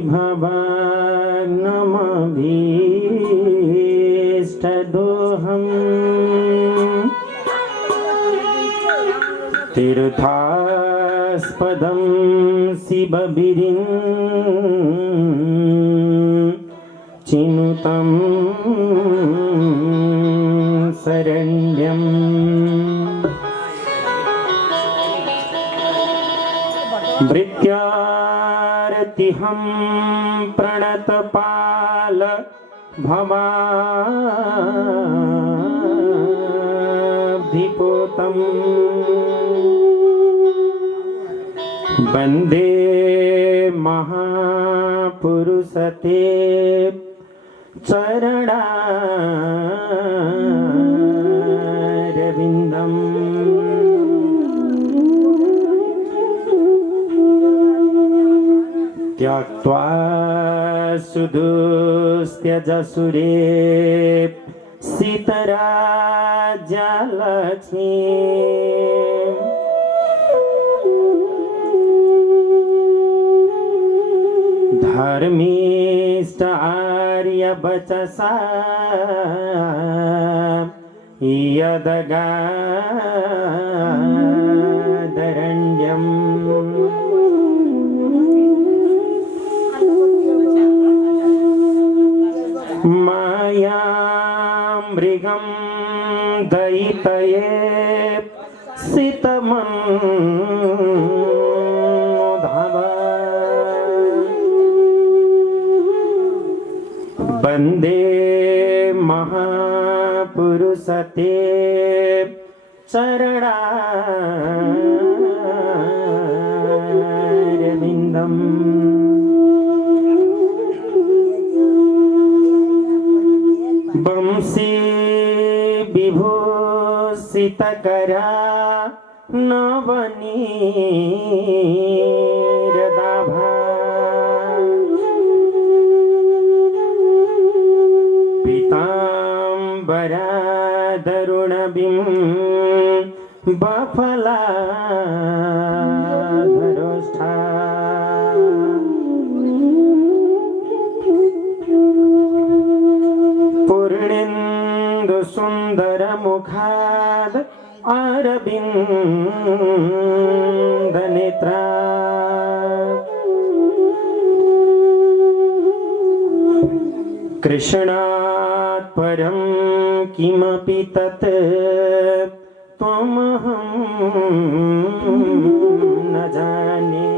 भवानमभीष्टदोहम् तीर्थास्पदं शिवभिरिं चिनुतं शरण्यम् भृत्यारतिहं प्रणतपाल भवाब्धिपोतम् वन्दे महापुरुषते चरणारविन्दम् त्यक्त्वा सुदुस्त्यजसुरे सीतराज्यलक्ष्मी धर्मिष्ठ आर्यवचसा यदगादरण्यम् मायामृगं दयितये सितमन्धाव वन्दे महापुरुषते चरणारविन्दम् वंशी विभूषितकरा नवनीरदाभा पीताम्बरादरुणबिं बफलाधरोष्ठा सुन्दरमुखाद् अरविन्दनेत्रा कृष्णात् परं किमपि तत् त्वमहं न जाने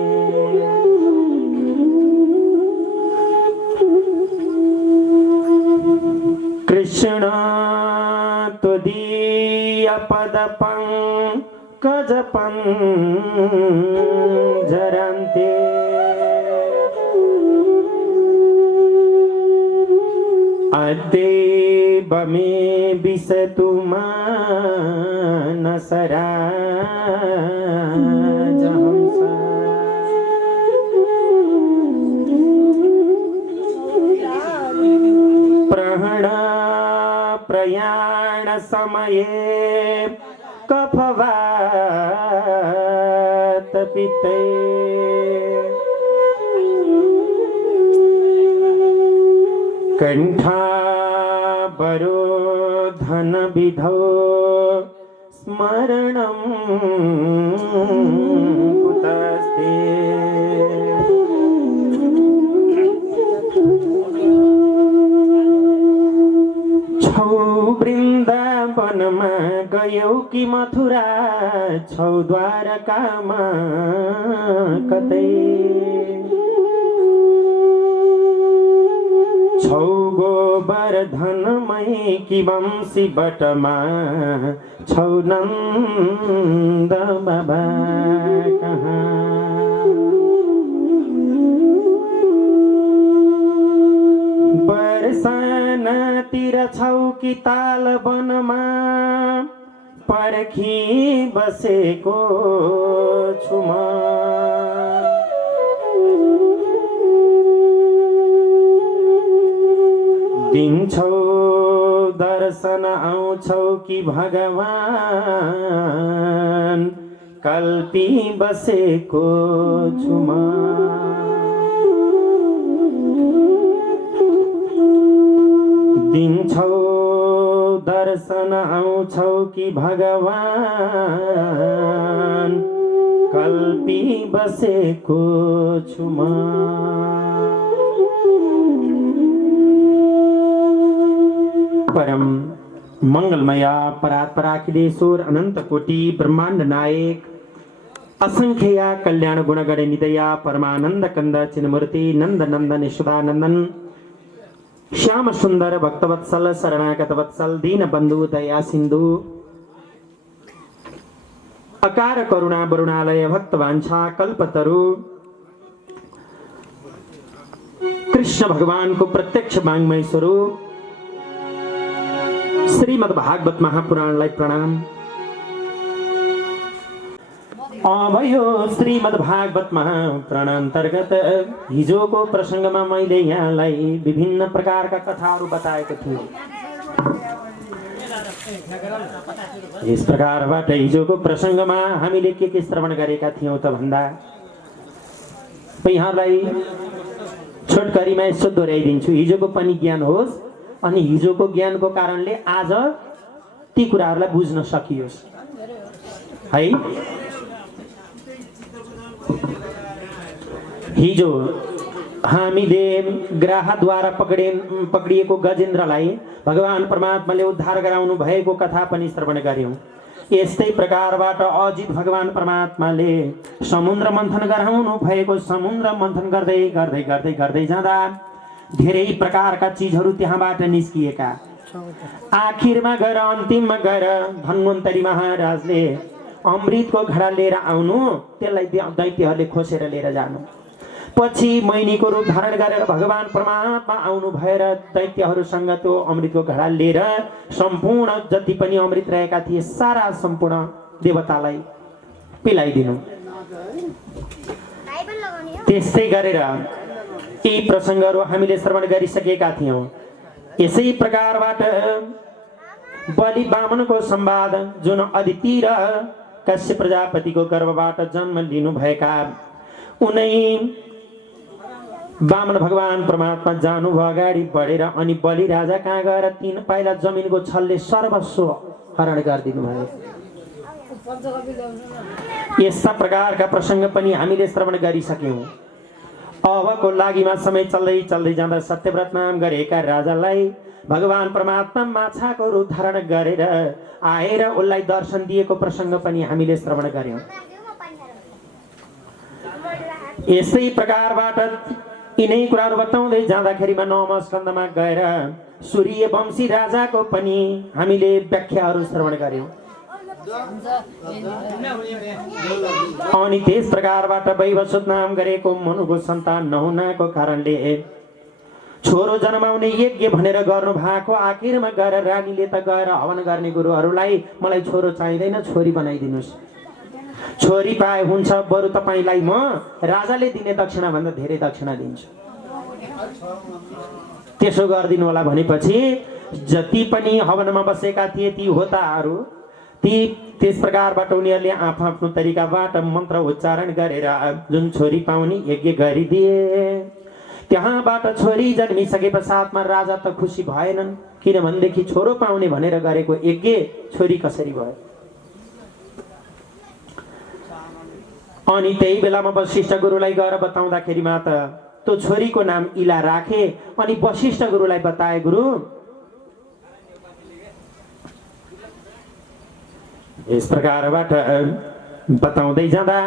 कृष्ण त्वदीयपदपङ्कजपञ्जरान्ते अद्यैव मे विशतु मानसराजहंस प्रयाण समये कफवात पित्ते कंठावरोधन विधौ स्मरणं कुतस्ते छौ वृन्दावनमा गयौ कि मथुरा छौ द्वारकामा कतै छौ गोवर्धनमै कि वंशी बटमा छौ नन्द बाबा कहाँ बरसानातिर छौ कि ताल वनमा पर्खी बसेको छु म दिन्छौ दर्शन आउँछौ कि भगवान कल्पी बसेको छु म दिन्छौ दर्शन आउँछौ कि भगवान कल्पी बसेको छु म। परम मंगलमय परात्पराखिलेश्वर अनंत कोटि ब्रह्मांड नायक असंख्य कल्याण गुणगण निदया परमानंद कंद चिन्मूर्ति नंद नंदन यशोदानंदन श्याम सुंदर भक्तवत्सल शरणागत वत्सल दीन बंधु दया सिंधु अकार करुणा वरुणालय भक्तवांछा कल्पतरु कृष्ण भगवान को प्रत्यक्ष वांग्मय स्वरूप श्रीमद् भागवत महापुराणलाई प्रणाम। अब यो श्रीमद् भागवत महापुराण अन्तर्गत हिजोको प्रसङ्गमा मैले यहाँलाई विभिन्न प्रकारका कथाहरू बताएको थिएँ। यस प्रकारबाट हिजोको प्रसङ्गमा हामीले के श्रवण गरेका थियौँ त भन्दा यहाँलाई छोटकरीमा यसो दोहोऱ्याइदिन्छु, हिजोको पनि ज्ञान होस् अनि हिजोको ज्ञानको कारणले आज ती कुराहरूलाई बुझ्न सकियोस् है। हिजो हामीले ग्राहद्वारा पक्रिएको गजेन्द्रलाई भगवान परमात्माले उद्धार गराउनु भएको कथा पनि श्रवण गर्यौं। यस्तै प्रकारबाट अजित भगवान परमात्माले समुद्र मन्थन गराउनु भएको, समुद्र मन्थन गर्दै गर्दै गर्दै गर्दै जाँदा धेरै प्रकारका चीजहरू त्यहाँबाट निस्किएका। आखिरमा गएर अन्तिममा गएर धन्वन्तरी महाराजले अमृतको घडा लिएर आउनु, त्यसलाई दैत्यहरूले खोसेर लिएर जानु। पछि मैनीको रूप धारण गरेर भगवान परमात्मा आउनु भएर दैत्यहरूसँग त्यो अमृतको घडा लिएर सम्पूर्ण जति पनि अमृत रहेका थिए सारा सम्पूर्ण देवतालाई पिलाइदिनु। त्यस्तै गरेर यी प्रसङ्गहरू हामीले श्रवण गरिसकेका थियौँ। यसै प्रकारबाट बलि वामनको संवाद जुन अदिति र कश्यप प्रजापतिको गर्भबाट जन्म लिनुभएका उनै वामन भगवान परमात्मा जानुभयो अगाडि बढेर अनि बलि राजा कहाँ गएर 3 पाइला जमिनको छलले सर्वस्व हरण गरिदिनु भयो। यस्ता प्रकारका प्रसङ्ग पनि हामीले श्रवण गरिसक्यौँ। अबको लागिमा समय चल्दै चल्दै जाँदा सत्यव्रत नाम गरेका राजालाई भगवान परमात्मा माछाको रूप धारण गरेर आएर उसलाई दर्शन दिएको प्रसङ्ग पनि हामीले श्रवण गर्यौँ। यसै प्रकारबाट यिनै कुराहरू बताउँदै जाँदाखेरिमा 9औं स्कन्धमा गएर सूर्य वंशी राजाको पनि हामीले व्याख्याहरू श्रवण गर्यौँ। अनि त्यस प्रकारबाट वैवस्वत नाम गरेको मनुको सन्तान नहुनाको कारणले छोरो जन्माउने यज्ञ भनेर गर्नु भएको। आखिरमा गएर रानीले त गएर हवन गर्ने गुरुहरूलाई मलाई छोरो चाहिँदैन, छोरी बनाइदिनुहोस्, छोरी पाए हुन्छ बरु तपाईँलाई म राजाले दिने दक्षिणा भन्दा धेरै दक्षिणा दिन्छु, त्यसो गरिदिनु होला भनेपछि जति पनि हवनमा बसेका थिए ती होताहरू त्यस प्रकारबाट उनीहरूले आफ्नो तरिकाबाट मन्त्र उच्चारण गरेर जुन छोरी पाउने यज्ञ गरिदिए। त्यहाँबाट छोरी जन्मिसके पश्चातमा राजा त खुसी भएनन्, किनभनेदेखि छोरो पाउने भनेर गरेको यज्ञ छोरी कसरी भयो। अनि त्यही बेलामा वशिष्ठ गुरुलाई गएर बताउँदाखेरिमा त त्यो छोरीको नाम इला राखे। अनि वशिष्ठ गुरुलाई बताए, गुरु यस प्रकारबाट बताउँदै जाँदा,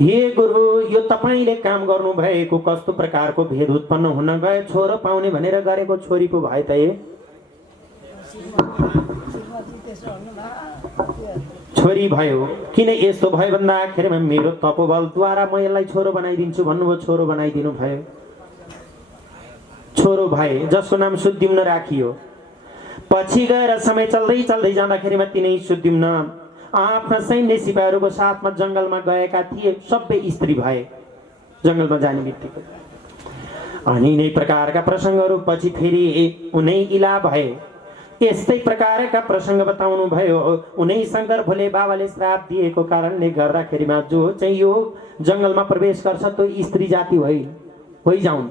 हे गुरु यो तपाईँले काम गर्नु भएको कस्तो प्रकारको भेद उत्पन्न हुन गयो, छोरो पाउने भनेर गरेको छोरी पो भए त छोरी भयो। किन यस्तो भयो भन्दाखेरिमा मेरो तपोबलद्वारा म यसलाई छोरो बनाइदिन्छु भन्नुभयो, छोरो बनाइदिनु भयो। छोरो भए जसको नाम सुद्युम्न राखियो। पछि गएर समय चल्दै चल्दै जाँदाखेरिमा तिनै सुद्युम्न आफ्ना सैन्य सिपाहीहरूको साथमा जङ्गलमा गएका थिए, सबै स्त्री भए जङ्गलमा जाने बित्तिकै। अनि यिनै प्रकारका प्रसङ्गहरू पछि फेरि उनै इला भए। यस्तै प्रकारका प्रसङ्ग बताउनु भयो। उनै शङ्कर भोले बाबाले श्राप दिएको कारणले गर्दाखेरिमा जो चाहिँ यो जङ्गलमा प्रवेश गर्छ त्यो स्त्री जाति होइन, जाउन्,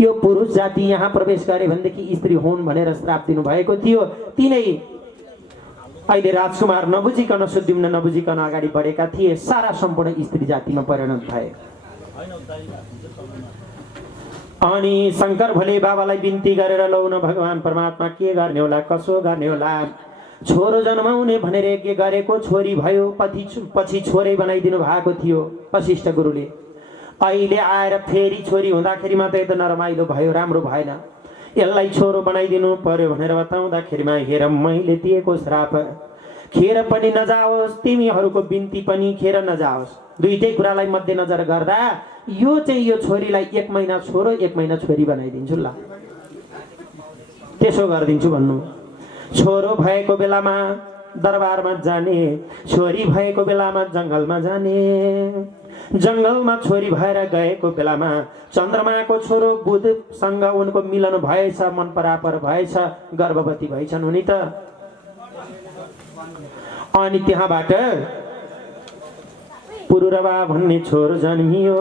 यो पुरुष जाति यहाँ प्रवेश गरे भनेदेखि स्त्री हुन् भनेर श्राप दिनुभएको थियो। तिनै अहिले राजकुमार नबुझिकन सुद्युम्न नबुझिकन अगाडि बढेका थिए, सारा सम्पूर्ण स्त्री जातिमा परिणत भए। अनि शङ्कर भोले बाबालाई बिन्ती गरेर लौ न भगवान परमात्मा के गर्ने होला, कसो गर्ने होला, छोरो जन्माउने भनेर यज्ञ गरेको छोरी भयो, पछि छोरै बनाइदिनु भएको थियो वशिष्ठ गुरुले। अहिले आएर फेरि छोरी हुँदाखेरिमा त यो त नरमाइलो भयो, राम्रो भएन, यसलाई छोरो बनाइदिनु पर्यो भनेर बताउँदाखेरिमा हेर मैले दिएको श्राप खेर पनि नजाओस्, तिमीहरूको बिन्ती पनि खेर नजाओस्। दुईटै कुरालाई मध्यनजर गर्दा यो चाहिँ यो छोरीलाई 1 महिना छोरो 1 महिना छोरी बनाइदिन्छु ल, त्यसो गरिदिन्छु भन्नु। छोरो भएको बेलामा दरबारमा जाने, छोरी भएको बेलामा जङ्गलमा जाने, जङ्गलमा छोरी भएर गएको बेलामा चन्द्रमाको छोरो बुधसँग उनको मिलन भएछ, मन परापर भएछ, गर्भवती भएछन् उनी त। अनि त्यहाँबाट पुरुरवा भन्ने छोरो जन्मियो।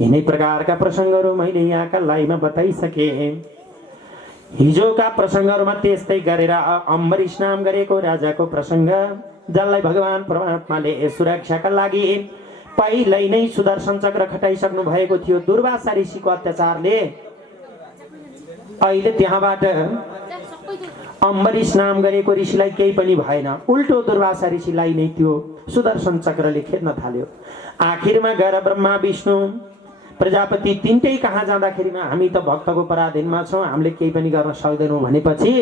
यिनै प्रकारका प्रसङ्गहरू मैले यहाँका लाइभमा बताइसके। हिजोका प्रसङ्गहरूमा त्यस्तै गरेर अम्बरीश नाम गरेको राजाको प्रसङ्ग, जसलाई भगवान परमात्माले सुरक्षाका लागि पहिल्यै नै सुदर्शन चक्र खटाइसक्नु भएको थियो दुर्वासा ऋषिको अत्याचारले। अहिले त्यहाँबाट अम्बरीश नाम गरेको ऋषिलाई केही पनि भएन, उल्टो दुर्वासा ऋषिलाई नै त्यो सुदर्शन चक्रले खेद्न थाल्यो। आखिरमा गएर ब्रह्मा विष्णु प्रजापति तिनटै कहाँ जाँदाखेरिमा हामी त भक्तको पराधीनमा छौँ, हामीले केही पनि गर्न सक्दैनौँ भनेपछि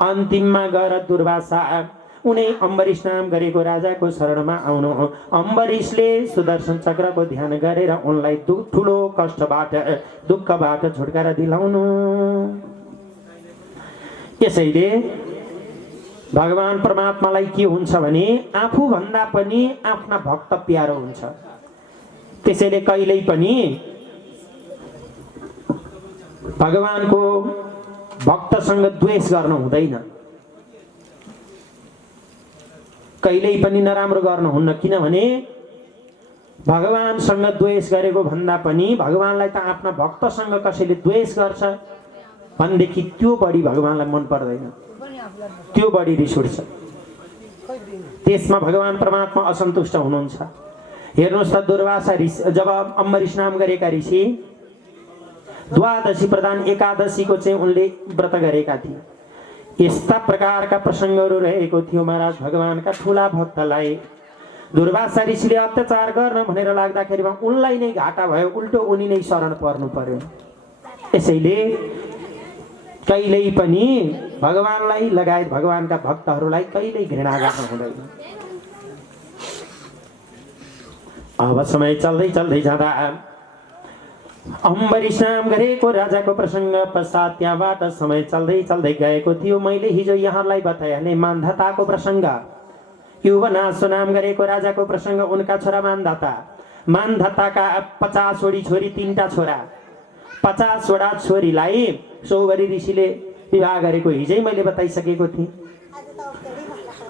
अन्तिममा गएर दुर्वासा उनी अम्बरीश नाम गरेको राजाको शरणमा आउनु। अम्बरीशले सुदर्शन चक्रको ध्यान गरेर उनलाई ठुलो कष्टबाट दुःखबाट छुटकारा दिलाउनु। यसैले भगवान परमात्मालाई के हुन्छ भने आफूभन्दा पनि आफ्ना भक्त प्यारो हुन्छ। त्यसैले कहिल्यै पनि भगवानको भक्तसँग द्वेष गर्न हुँदैन, कहिल्यै पनि नराम्रो गर्नुहुन्न। किनभने भगवानसँग द्वेष गरेको भन्दा पनि भगवानलाई त आफ्ना भक्तसँग कसैले द्वेष गर्छ भनेदेखि त्यो बढी भगवानलाई मन पर्दैन, त्यो बढी रिस उठ्छ, त्यसमा भगवान परमात्मा असन्तुष्ट हुनुहुन्छ। हेर्नुहोस् त दुर्वासा ऋषि जब अम्बरीश नाम गरेका ऋषि द्वादशी प्रधान एकादशीको चाहिँ उनले व्रत गरेका थिए। यस्ता प्रकारका प्रसङ्गहरू रहेको थियो। महाराज भगवानका ठुला भक्तलाई दुर्वासा ऋषिले अत्याचार गर्न भनेर लाग्दाखेरिमा उनलाई नै घाटा भयो, उल्टो उनी नै शरण पर्नु पर्यो। यसैले कहिल्यै पनि भगवानलाई लगायत भगवानका भक्तहरूलाई कहिल्यै घृणा गर्न हुँदैन। अब समय चल्दै चल्दै जाँदा अम्बरीश नाम गरेको राजाको प्रसङ्ग पश्चात त्यहाँबाट समय चल्दै चल्दै गएको थियो। मैले हिजो यहाँलाई बताएँ मान्धाताको प्रसङ्ग, युवनाशो नाम गरेको राजाको प्रसङ्ग, उनका छोरा मान्धाता, मान्धाताका 50 वटी छोरी 3टा छोरा, 50 वटा छोरीलाई सौगरी ऋषिले विवाह गरेको हिजै मैले बताइसकेको थिएँ।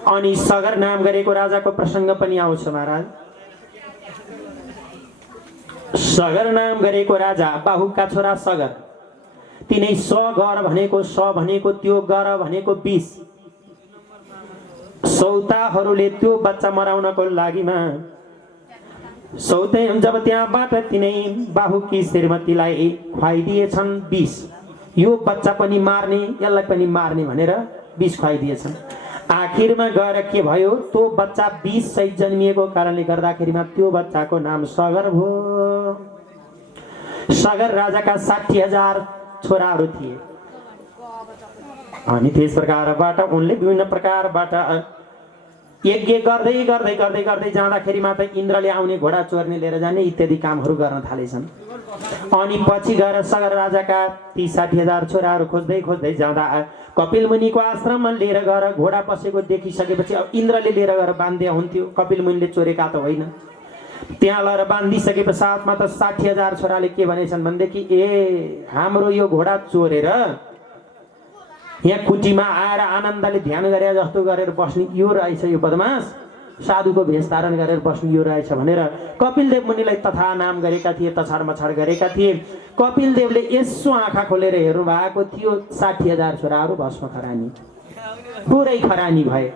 अनि सगर नाम गरेको राजाको प्रसङ्ग पनि आउँछ। महाराज सगर नाम गरेको राजा बाहुका छोरा सगर, तिनै स गर भनेको स भनेको त्यो गर भनेको 20 सौताहरूले त्यो बच्चा मराउनको लागिमा सौते जब त्यहाँबाट तिनै बाहुकी श्रीमतीलाई खुवाइदिएछन् 20, यो बच्चा पनि मार्ने यसलाई पनि मार्ने भनेर 20 खुवाइदिएछन्। आखिरमा गएर के भयो, त्यो बच्चा 20 सहित जन्मिएको कारणले गर्दाखेरिमा त्यो बच्चाको नाम सगर भयो। सगर राजाका 60,000 छोराहरू थिए। अनि त्यस प्रकारबाट उनले विभिन्न प्रकारबाट यज्ञ गर्दै गर्दै गर्दै गर्दै जाँदाखेरिमा त इन्द्रले आउने घोडा चोर्ने लिएर जाने इत्यादि कामहरू गर्न थालेछन्। अनि पछि गएर सगर राजाका 30-60,000 छोराहरू खोज्दै खोज्दै जाँदा कपिल मुनिको आश्रममा लिएर गएर घोडा पसेको देखिसकेपछि अब इन्द्रले लिएर गएर बाँध्या हुन्थ्यो, कपिल मुनिले चोरेका त होइन। त्यहाँ लगेर बाँधिसके पश्चातमा त 60,000 छोराले के भनेछन् भनेदेखि ए हाम्रो यो घोडा चोरेर यहाँ कुटीमा आएर आनन्दले ध्यान गरे जस्तो गरेर बस्ने यो रहेछ यो बदमास, साधुको भेष धारण गरेर बस्नु यो रहेछ भनेर कपिलदेव मुनिलाई तथा नाम गरेका थिए, तछाड मछाड गरेका थिए। कपिलदेवले यसो आँखा खोलेर हेर्नु भएको थियो, 60,000 छोराहरू भस्म खरानी, पुरै खरानी भए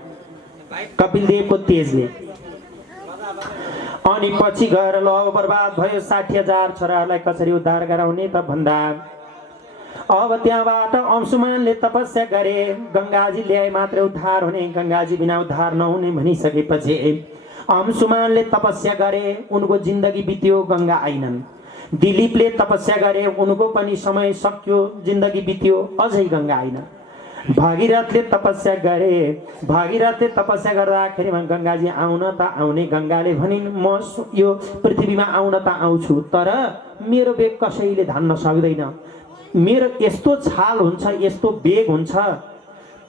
कपिलदेवको तेजले। अनि पछि गएर ल अब बर्बाद भयो, 60,000 छोराहरूलाई कसरी उद्धार गराउने त भन्दा अब त्यहाँबाट अंशुमानले तपस्या गरे, गंगाजी ल्याए मात्र उद्धार हुने, गंगाजी बिना उद्धार नहुने भनिसकेपछि अंशुमानले तपस्या गरे, उनको जिन्दगी बित्यो, गंगा आइनन्। दिलीपले तपस्या गरे, उनको पनि समय सक्यो, जिन्दगी बित्यो, अझै गंगा आइन। भागीरथले तपस्या गरे, भागीरथले तपस्या गर्दाखेरिमा गंगाजी आउन त आउने, गंगाले भनिन् म यो पृथ्वीमा आउन त आउँछु, तर मेरो बेग कसैले धान्न सक्दैन। मेरो यस्तो छाल हुन्छ, यस्तो बेग हुन्छ,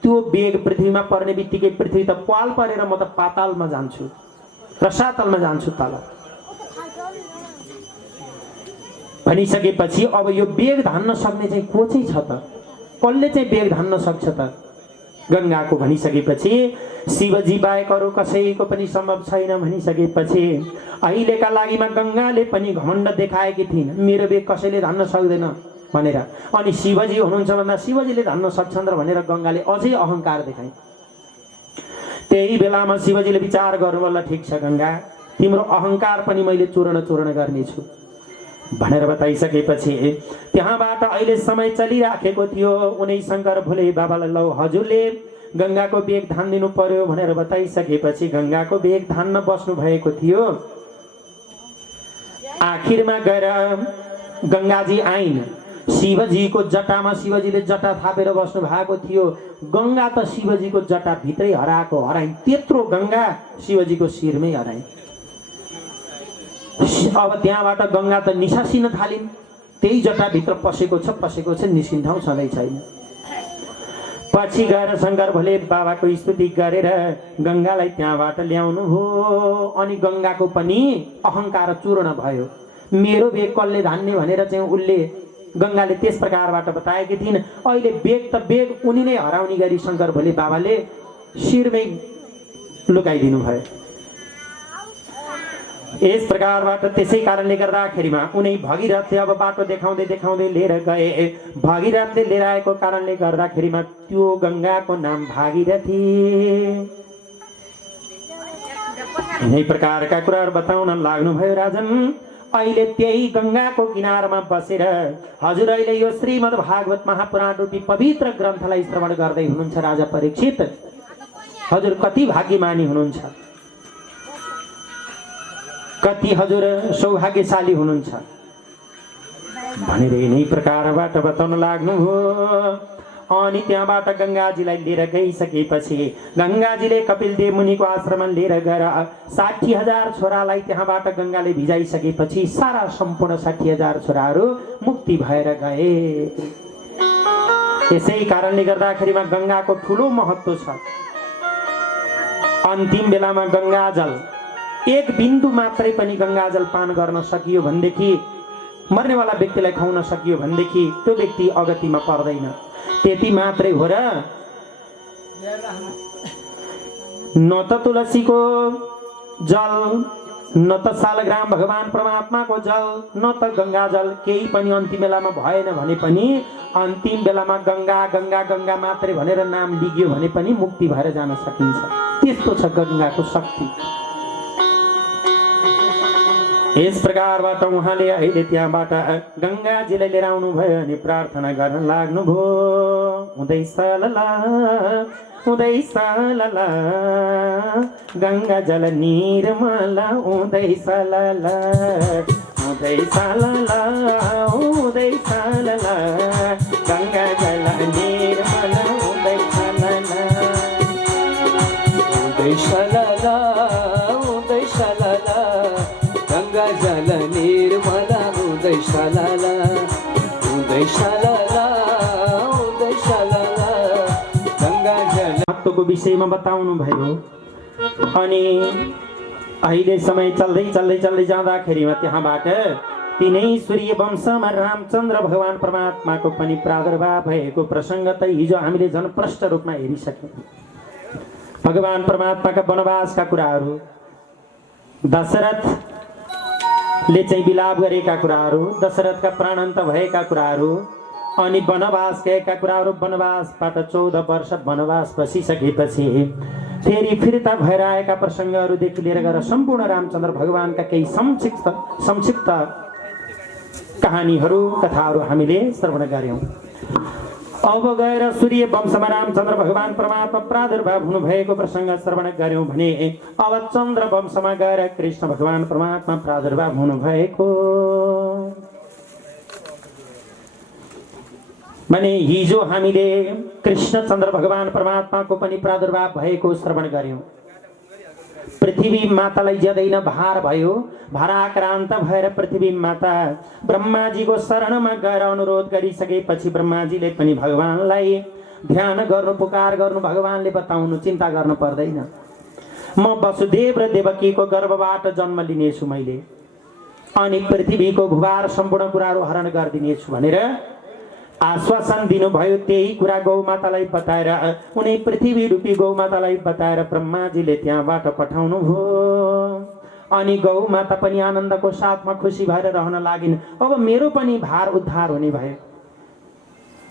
त्यो बेग पृथ्वीमा पर्ने बित्तिकै पृथ्वी त पाल परेर म त पातालमा जान्छु, रसातलमा जान्छु तल भनिसकेपछि अब यो बेग धान्न सक्ने चाहिँ को चाहिँ छ त, कसले चाहिँ बेग धान्न सक्छ त गंगाको भनिसकेपछि शिवजी बाहेक अरू कसैको पनि सम्भव छैन भनिसकेपछि अहिलेका लागिमा गंगाले पनि घमण्ड देखाएकी थिइन्, मेरो बेग कसैले धान्न सक्दैन भनेर। अनि शिवजी हुनुहुन्छ भन्दा शिवजीले धान्न सक्छन् र भनेर गंगाले अझै अहंकार देखाए। त्यही बेलामा शिवजीले विचार गर्नुभयो, ठिक छ गंगा, तिम्रो अहंकार पनि मैले चूर्ण चूर्ण गर्नेछु भनेर बताइसकेपछि त्यहाँबाट अहिले समय चलिराखेको थियो। उनी शंकर भोले बाबालाई लौ हजुरले गंगाको बेग धान्दिनु पर्यो भनेर बताइसकेपछि गंगाको बेग धान्न बस्नु भएको थियो। आखिरमा गएर गंगाजी आइन्, शिवजीको जटामा शिवजीले जटा थापेर बस्नु भएको थियो। गंगा त शिवजीको जटा भित्रै हराएको हराइन्, त्यत्रो गंगा शिवजीको शिरमै हराइन्। अब त्यहाँबाट गंगा त निसासिन थालिन्, त्यही जटा भित्र पसेको छ, निस्किन ठाउँ छँदै छैन। पछि गएर शंकर भोले बाबाको स्तुति गरेर गंगालाई त्यहाँबाट ल्याउनु हो। अनि गंगाको पनि अहंकार चूर्ण भयो, मेरो बेग कसले धान्ने भनेर चाहिँ उसले गंगाले त्यस प्रकारबाट बताएकी थिइन्। अहिले बेग त बेग उनी नै हराउने गरी शंकर भोले बाबाले शिरमै लुकाइदिनु भयो। यस प्रकारबाट त्यसै कारणले गर्दाखेरिमा उनी भगीरथले अब बाटो देखाउँदै देखाउँदै लिएर गए। भगीरथले लिएर आएको कारणले गर्दाखेरिमा त्यो गंगाको नाम भागीरथी। यही प्रकारका कुराहरू बताउन लाग्नुभयो राजन। अहिले त्यही गंगाको किनारमा बसेर हजुर अहिले यो श्रीमद् भागवत महापुराण रूपी पवित्र ग्रन्थलाई श्रवण गर्दै हुनुहुन्छ राजा परीक्षित। हजुर कति भाग्यमानी हुनुहुन्छ, कति हजुर सौभाग्यशाली हुनुहुन्छ भनेर यही प्रकारबाट बताउन लाग्नुभयो। अनि त्यहाँबाट गंगाजीलाई लिएर गइसकेपछि गंगाजीले कपिलदेव मुनिको आश्रममा लिएर गएर 60,000 छोरालाई त्यहाँबाट गंगाले भिजाइसकेपछि सारा सम्पूर्ण 60,000 छोराहरू मुक्ति भएर गए। यसै कारणले गर्दाखेरिमा गंगाको ठुलो महत्व छ। अन्तिम बेलामा गंगाजल एक बिन्दु मात्रै पनि गंगाजल पान गर्न सकियो भनेदेखि, मर्नेवाला व्यक्तिलाई खुवाउन सकियो भनेदेखि त्यो व्यक्ति अगतिमा पर्दैन। त्यति मात्रै हो र न त तुलसीको जल, न त सालग्राम भगवान परमात्माको जल, न त गंगाजल केही पनि अन्तिम बेलामा भएन भने पनि अन्तिम बेलामा गंगा गंगा गंगा मात्रै भनेर नाम लिगियो भने पनि मुक्ति भएर जान सकिन्छ। त्यस्तो छ गंगाको शक्ति। यस प्रकारबाट उहाँले अहिले त्यहाँबाट गंगाजीलाई लिएर आउनु भयो अनि प्रार्थना गर्न लाग्नुभयो। उदै सलला उदै सलला गंगा जल निर्मला उदै सलला उदै सलला उदै सलला गंगा जल निर्मला उदै सलला उदै सलला उदै सलला गंगा जल निर्मला उदै सलला उदै सलला उदै सलला गंगा जल महत्वको विषयमा बताउनु भयो। अनि अहिले समय चल्दै चल्दै चल्दै जाँदाखेरिमा त्यहाँबाट तिनै सूर्य वंशमा रामचन्द्र भगवान परमात्माको पनि प्रादुर्भाव भएको प्रसङ्ग त हिजो हामीले झन् प्रष्ट रूपमा हेरिसक्यौँ। भगवान परमात्माका वनवासका कुराहरू, दशरथले चाहिँ विलाप गरेका कुराहरू, दशरथका प्राणान्त भएका कुराहरू, अनि वनवास गएका कुराहरू, वनवासबाट 14 वर्ष वनवास बसिसकेपछि फेरि फिर्ता भएर आएका प्रसङ्गहरूदेखि लिएर गएर सम्पूर्ण रामचन्द्र भगवानका केही संक्षिप्त कहानीहरू, कथाहरू हामीले श्रवण गर्यौं। अब गएर सूर्य वंशमा रामचन्द्र भगवान परमात्मा प्रादुर्भाव हुनुभएको प्रसङ्ग श्रवण गर्यौं भने अब चन्द्र वंशमा गएर कृष्ण भगवान परमात्मा प्रादुर्भाव हुनुभएको भने हिजो हामीले कृष्ण चन्द्र भगवान परमात्माको पनि प्रादुर्भाव भएको श्रवण गर्यौं। पृथ्वी मातालाई ज्यादैन भार भयो, भाराक्रान्त भएर पृथ्वी माता ब्रह्माजीको शरणमा गएर अनुरोध गरिसकेपछि ब्रह्माजीले पनि भगवानलाई ध्यान गर्नु, पुकार गर्नु, भगवानले बताउनु, चिन्ता गर्नु पर्दैन, म वसुदेव र देवकीको गर्भबाट जन्म लिनेछु मैले, अनि पृथ्वीको भूभार सम्पूर्ण कुराहरू हरण गरिदिनेछु भनेर आश्वासन दिनुभयो। त्यही कुरा गौमातालाई बताएर, उनी पृथ्वी रूपी गौमातालाई बताएर ब्रह्माजीले त्यहाँबाट पठाउनु भयो। अनि गौमाता पनि आनन्दको साथमा खुसी भएर रहन लागिन्। अब मेरो पनि भार उद्धार हुने भयो,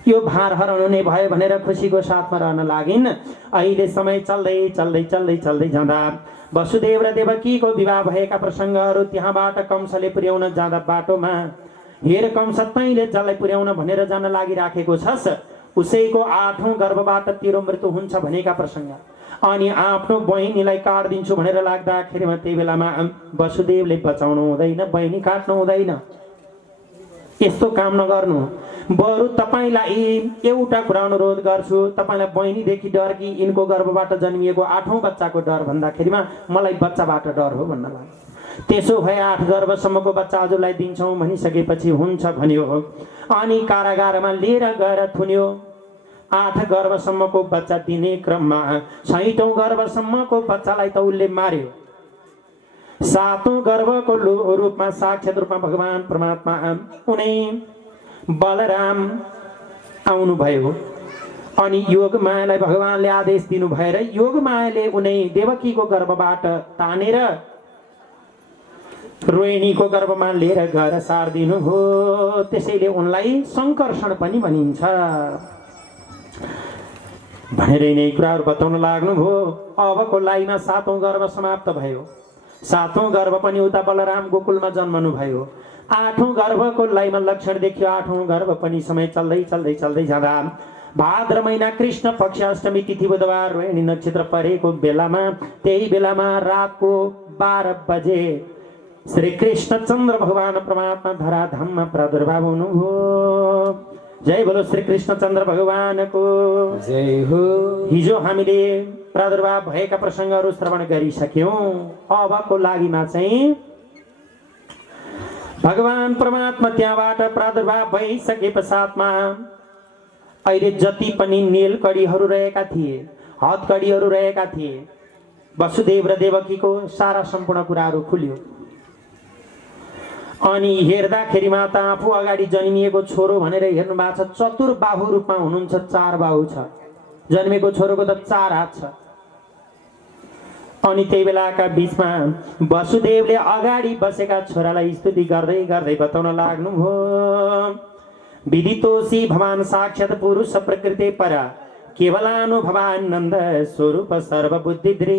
यो भार हरण हुने भयो भनेर खुसीको साथमा रहन लागिन्। अहिले समय चल्दै चल्दै चल्दै चल्दै जाँदा वसुदेव र देवकीको विवाह भएका प्रसङ्गहरू, त्यहाँबाट कंसले पुर्याउन जाँदा बाटोमा हेर कंस तैँले जसलाई पुर्याउन भनेर जान लागिराखेको छस्, उसैको 8औं गर्भबाट तेरो मृत्यु हुन्छ भनेका प्रसङ्ग, अनि आफ्नो बहिनीलाई काट्दिन्छु भनेर लाग्दाखेरिमा त्यही बेलामा वसुदेवले बचाउनु हुँदैन, बहिनी काट्नु हुँदैन, यस्तो काम नगर्नु, बरु तपाईँलाई एउटा कुरा अनुरोध गर्छु, तपाईँलाई बहिनीदेखि डर कि यिनको गर्भबाट जन्मिएको 8औं बच्चाको डर भन्दाखेरिमा मलाई बच्चाबाट डर हो भन्न लाग्यो। त्यसो भए 8 गर्भसम्मको बच्चा हजुरलाई दिन्छौँ भनिसकेपछि हुन्छ भन्यो। अनि कारागारमा लिएर गएर थुन्यो। 8 गर्भसम्मको बच्चा दिने क्रममा 6औं गर्भसम्मको बच्चालाई त उसले मार्यो। 7औं गर्भको रूपमा साक्षात रूपमा भगवान परमात्मा उनी बलराम आउनुभयो। अनि योगमायालाई भगवानले आदेश दिनु भएर योगमायाले उनी देवकीको गर्भबाट तानेर रोहिणीको गर्भमा लिएर गएर सार्दिनु हो। त्यसैले उनलाई संकर्षण पनि भनिन्छ भनेर यिनै कुराहरू बताउन लाग्नुभयो। अबको लाइमा 7औं गर्भ समाप्त भयो। 7औं गर्भ पनि उता बलराम गोकुलमा जन्मनु भयो। 8औं गर्भको लाइमा लक्षण देखियो। 8औं गर्भ पनि समय चल्दै चल्दै चल्दै जाँदा भाद्र महिना कृष्ण पक्ष अष्टमी तिथि बुधबार रोहिणी नक्षत्र परेको बेलामा, त्यही बेलामा रातको 12 बजे श्री कृष्ण चन्द्र भगवान परमात्मा धराधाममा प्रादुर्भाव हुनुभयो। जय बोलो श्री कृष्ण चन्द्र भगवानको जय हो। हिजो हामीले प्रादुर्भाव भएका प्रसङ्गहरू श्रवण गरिसक्यौं। अबको लागिमा चाहिँ भगवान परमात्मा त्यहाँबाट प्रादुर्भाव भइसके पश्चातमा अहिले जति पनि नीलकढीहरू रहेका थिए, हतकढीहरू रहेका थिए, वसुदेव र देवकीको सारा सम्पूर्ण कुराहरू खुल्यो। अनि हेर्दाखेरिमा त आफू अगाडि जन्मिएको छोरो भनेर हेर्नु भएको छ, चतुर्बाहु रूपमा हुनुहुन्छ, 4 बाहु छ, जन्मेको छोरोको त 4 हात छ। अनि त्यही बेलाका बीचमा वसुदेवले अगाडि बसेका छोरालाई स्तुति गर्दै गर्दै बताउन लाग्नुभयो। विदितोसी भवान साक्षात पुरुष प्रकृति पर केवलानुभवानन्द स्वरूप सर्वबुद्धिद्रे।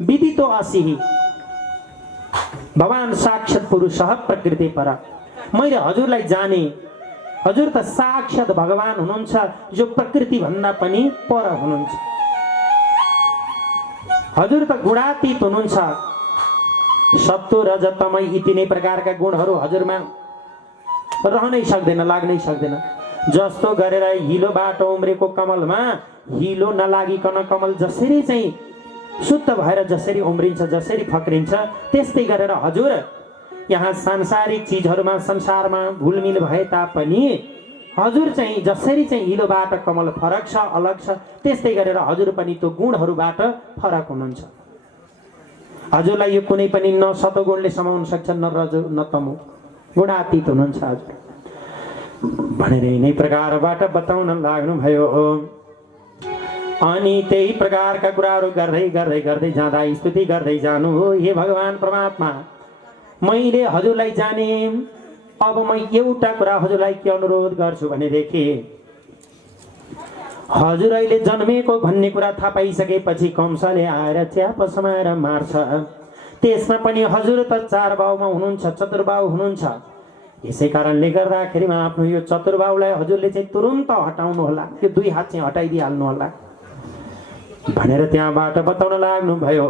विदितो असि भगवान साक्षात पुरुष प्रकृति पर। मैले हजुरलाई जाने, हजुर त साक्षात भगवान हुनुहुन्छ जो प्रकृति भन्दा पनि पर हुनुहुन्छ। हजुर त गुणातीत हुनुहुन्छ। सत्व रज तम यी तीनै प्रकारका गुणहरू हजुरमा रहनै सक्दैन, लाग्नै सक्दैन। जस्तो गरेर हिलोबाट उम्रेको कमलमा हिलो नलागिकन कमल जसरी चाहिँ शुद्ध भएर जसरी उम्रिन्छ, जसरी फक्रिन्छ, त्यस्तै गरेर हजुर यहाँ सांसारिक चिजहरूमा संसारमा घुलमिल भए तापनि हजुर चाहिँ जसरी चाहिँ हिलोबाट कमल फरक छ, अलग छ, त्यस्तै गरेर हजुर पनि त्यो गुणहरूबाट फरक हुनुहुन्छ। हजुरलाई यो कुनै पनि न सतोगुणले समाउन सक्छ, न रजो न तमो, गुणातीत हुनुहुन्छ हजुर भनेर यिनै प्रकारबाट बताउन लाग्नुभयो। अनि त्यही प्रकारका कुराहरू गर्दै गर्दै गर्दै जाँदा स्तुति गर्दै जानु हो। हे भगवान परमात्मा, मैले हजुरलाई जाने, अब म एउटा कुरा हजुरलाई के अनुरोध गर्छु भनेदेखि, हजुर अहिले जन्मेको भन्ने कुरा थाहा पाइसकेपछि कंसले आएर च्याप समाएर मार्छ। त्यसमा पनि हजुर त 4 बाहुमा हुनुहुन्छ, चतुर्बाहु हुनुहुन्छ। यसै कारणले गर्दाखेरिमा आफ्नो यो चतुर्बाहुलाई हजुरले चाहिँ तुरुन्त हटाउनु होला, यो 2 हात चाहिँ हटाइदिइहाल्नु होला भनेर त्यहाँबाट बताउन लाग्नु भयो।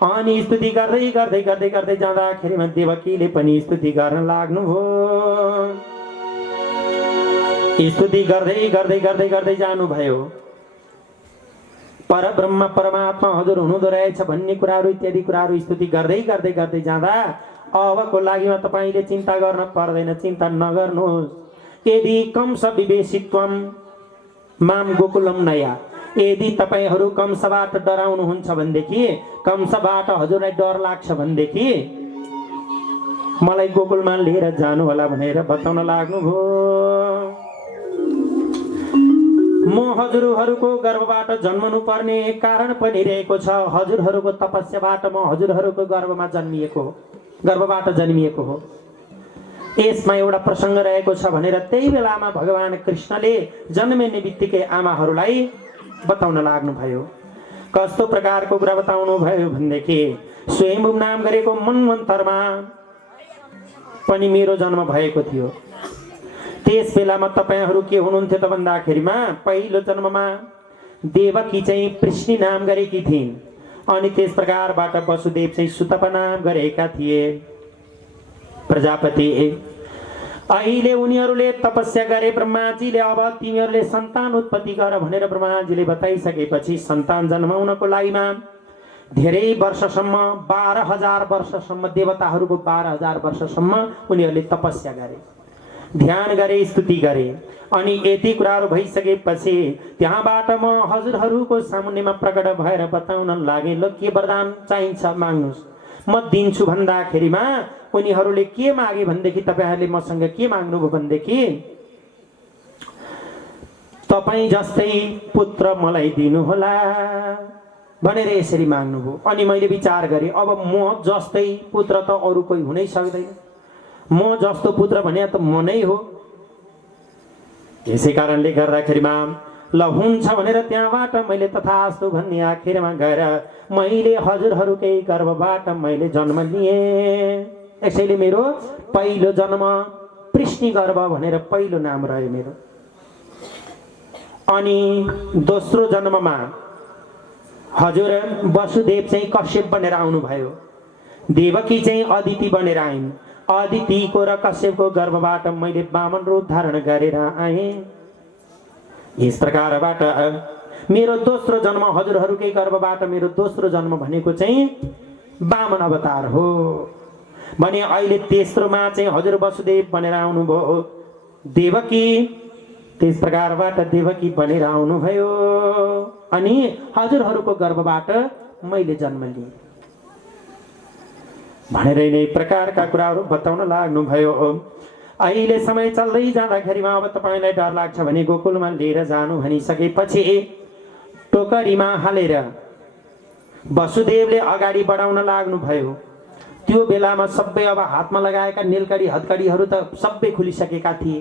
अनि स्तुति गर्दै गर्दै गर्दै गर्दै जाँदाखेरिमा देवकीले पनि स्तुति गर्न लाग्नु हो। स्तुति गर्दै गर्दै गर्दै गर्दै जानु भयो। परब्रह्म परमात्मा हजुर हुनुहुँदो रहेछ भन्ने कुराहरू इत्यादि कुराहरू स्तुति गर्दै गर्दै गर्दै जाँदा अबको लागिमा तपाईले चिन्ता गर्न पर्दैन, चिन्ता नगर्नुहोस्। यदि कंस विवेशित्वम माम गोकुलम नया, यदि तपाईहरू कंसबाट डराउनुहुन्छ भनेदेखि, कंसबाट हजुरलाई डर लाग्छ भनेदेखि मलाई गोकुलमा लिएर जानु होला भनेर बताउन लाग्नुभयो। म हजुरहरूको गर्भबाट जन्मनु पर्ने कारण पनि रहेको छ। हजुरहरूको तपस्याबाट म हजुरहरूको गर्भबाट जन्मिएको हो। यसमा एउटा प्रसङ्ग रहेको छ भनेर त्यही बेलामा भगवान कृष्णले जन्मिने बित्तिकै आमाहरूलाई बताउन लाग्नु भयो। कस्तो प्रकारको कुरा बताउनु भयो भनेदेखि, स्वयम्भू नाम गरेको मन्वन्तरमा पनि मेरो जन्म भएको थियो। त्यस बेलामा तपाईहरू के हुनुहुन्थ्यो त भन्दाखेरिमा, पहिलो जन्ममा देवकी चाहिँ पृष्णी नाम गरेकी थिइन्। अनि त्यस प्रकारबाट वसुदेव चाहिँ सुतपा नाम गरेका थिए, प्रजापति। अहिले उनीहरूले तपस्या गरे ब्रह्माजीले, अब तिमीहरूले सन्तान उत्पत्ति गर भनेर ब्रह्माजीले बताइसकेपछि सन्तान जन्माउनको लागिमा धेरै वर्षसम्म 12,000 वर्षसम्म देवताहरूको 12,000 वर्षसम्म उनीहरूले तपस्या गरे, ध्यान गरे, स्तुति गरे। अनि यति कुराहरू भइसकेपछि त्यहाँबाट म हजुरहरूको सामुन्नेमा प्रकट भएर बताउन लागे, ल के वरदान चाहिन्छ माग्नुहोस्, म दिन्छु भन्दाखेरिमा उनीहरूले के मागे भनेदेखि, तपाईहरूले मसँग के माग्नुभयो भनेदेखि, तपाईँ जस्तै पुत्र मलाई दिनुहोला भनेर यसरी माग्नुभयो। अनि मैले विचार गरेँ, अब म जस्तै पुत्र त अरू कोही हुनै सक्दैन, म जस्तो पुत्र भने त म नै हो। यसै कारणले गर्दाखेरिमा ल हुन्छ भनेर त्यहाँबाट मैले तथास्तु भन्ने आखिरमा गएर मैले हजुरहरूकै गर्भबाट मैले जन्म लिएँ। यसैले मेरो पहिलो जन्म पृष्णी गर्भ भनेर पहिलो नाम रह्यो मेरो। अनि दोस्रो जन्ममा हजुर वसुदेव चाहिँ कश्यप बनेर आउनुभयो, देवकी चाहिँ अदिति बनेर आइन्। अदितिको र कश्यपको गर्भबाट मैले वामन रूप धारण गरेर आएँ। यस प्रकारबाट मेरो दोस्रो जन्म, हजुरहरूकै गर्भबाट मेरो दोस्रो जन्म भनेको चाहिँ वामन अवतार हो भने अहिले तेस्रोमा चाहिँ हजुर वसुदेव बनेर आउनुभयो, देवकी त्यस प्रकारबाट देवकी बनेर आउनुभयो। अनि हजुरहरूको गर्भबाट मैले जन्म लिएँ भनेर यिनै प्रकारका कुराहरू बताउन लाग्नुभयो। अहिले समय चल्दै जाँदाखेरिमा अब तपाईलाई डर लाग्छ भने गोकुलमा लिएर जानु भनिसकेपछि टोकरीमा हालेर वसुदेवले अगाडि बढाउन लाग्नुभयो। त्यो बेलामा सबै अब हातमा लगाएका नीलकडी हतकडीहरू त सबै खुलिसकेका थिए।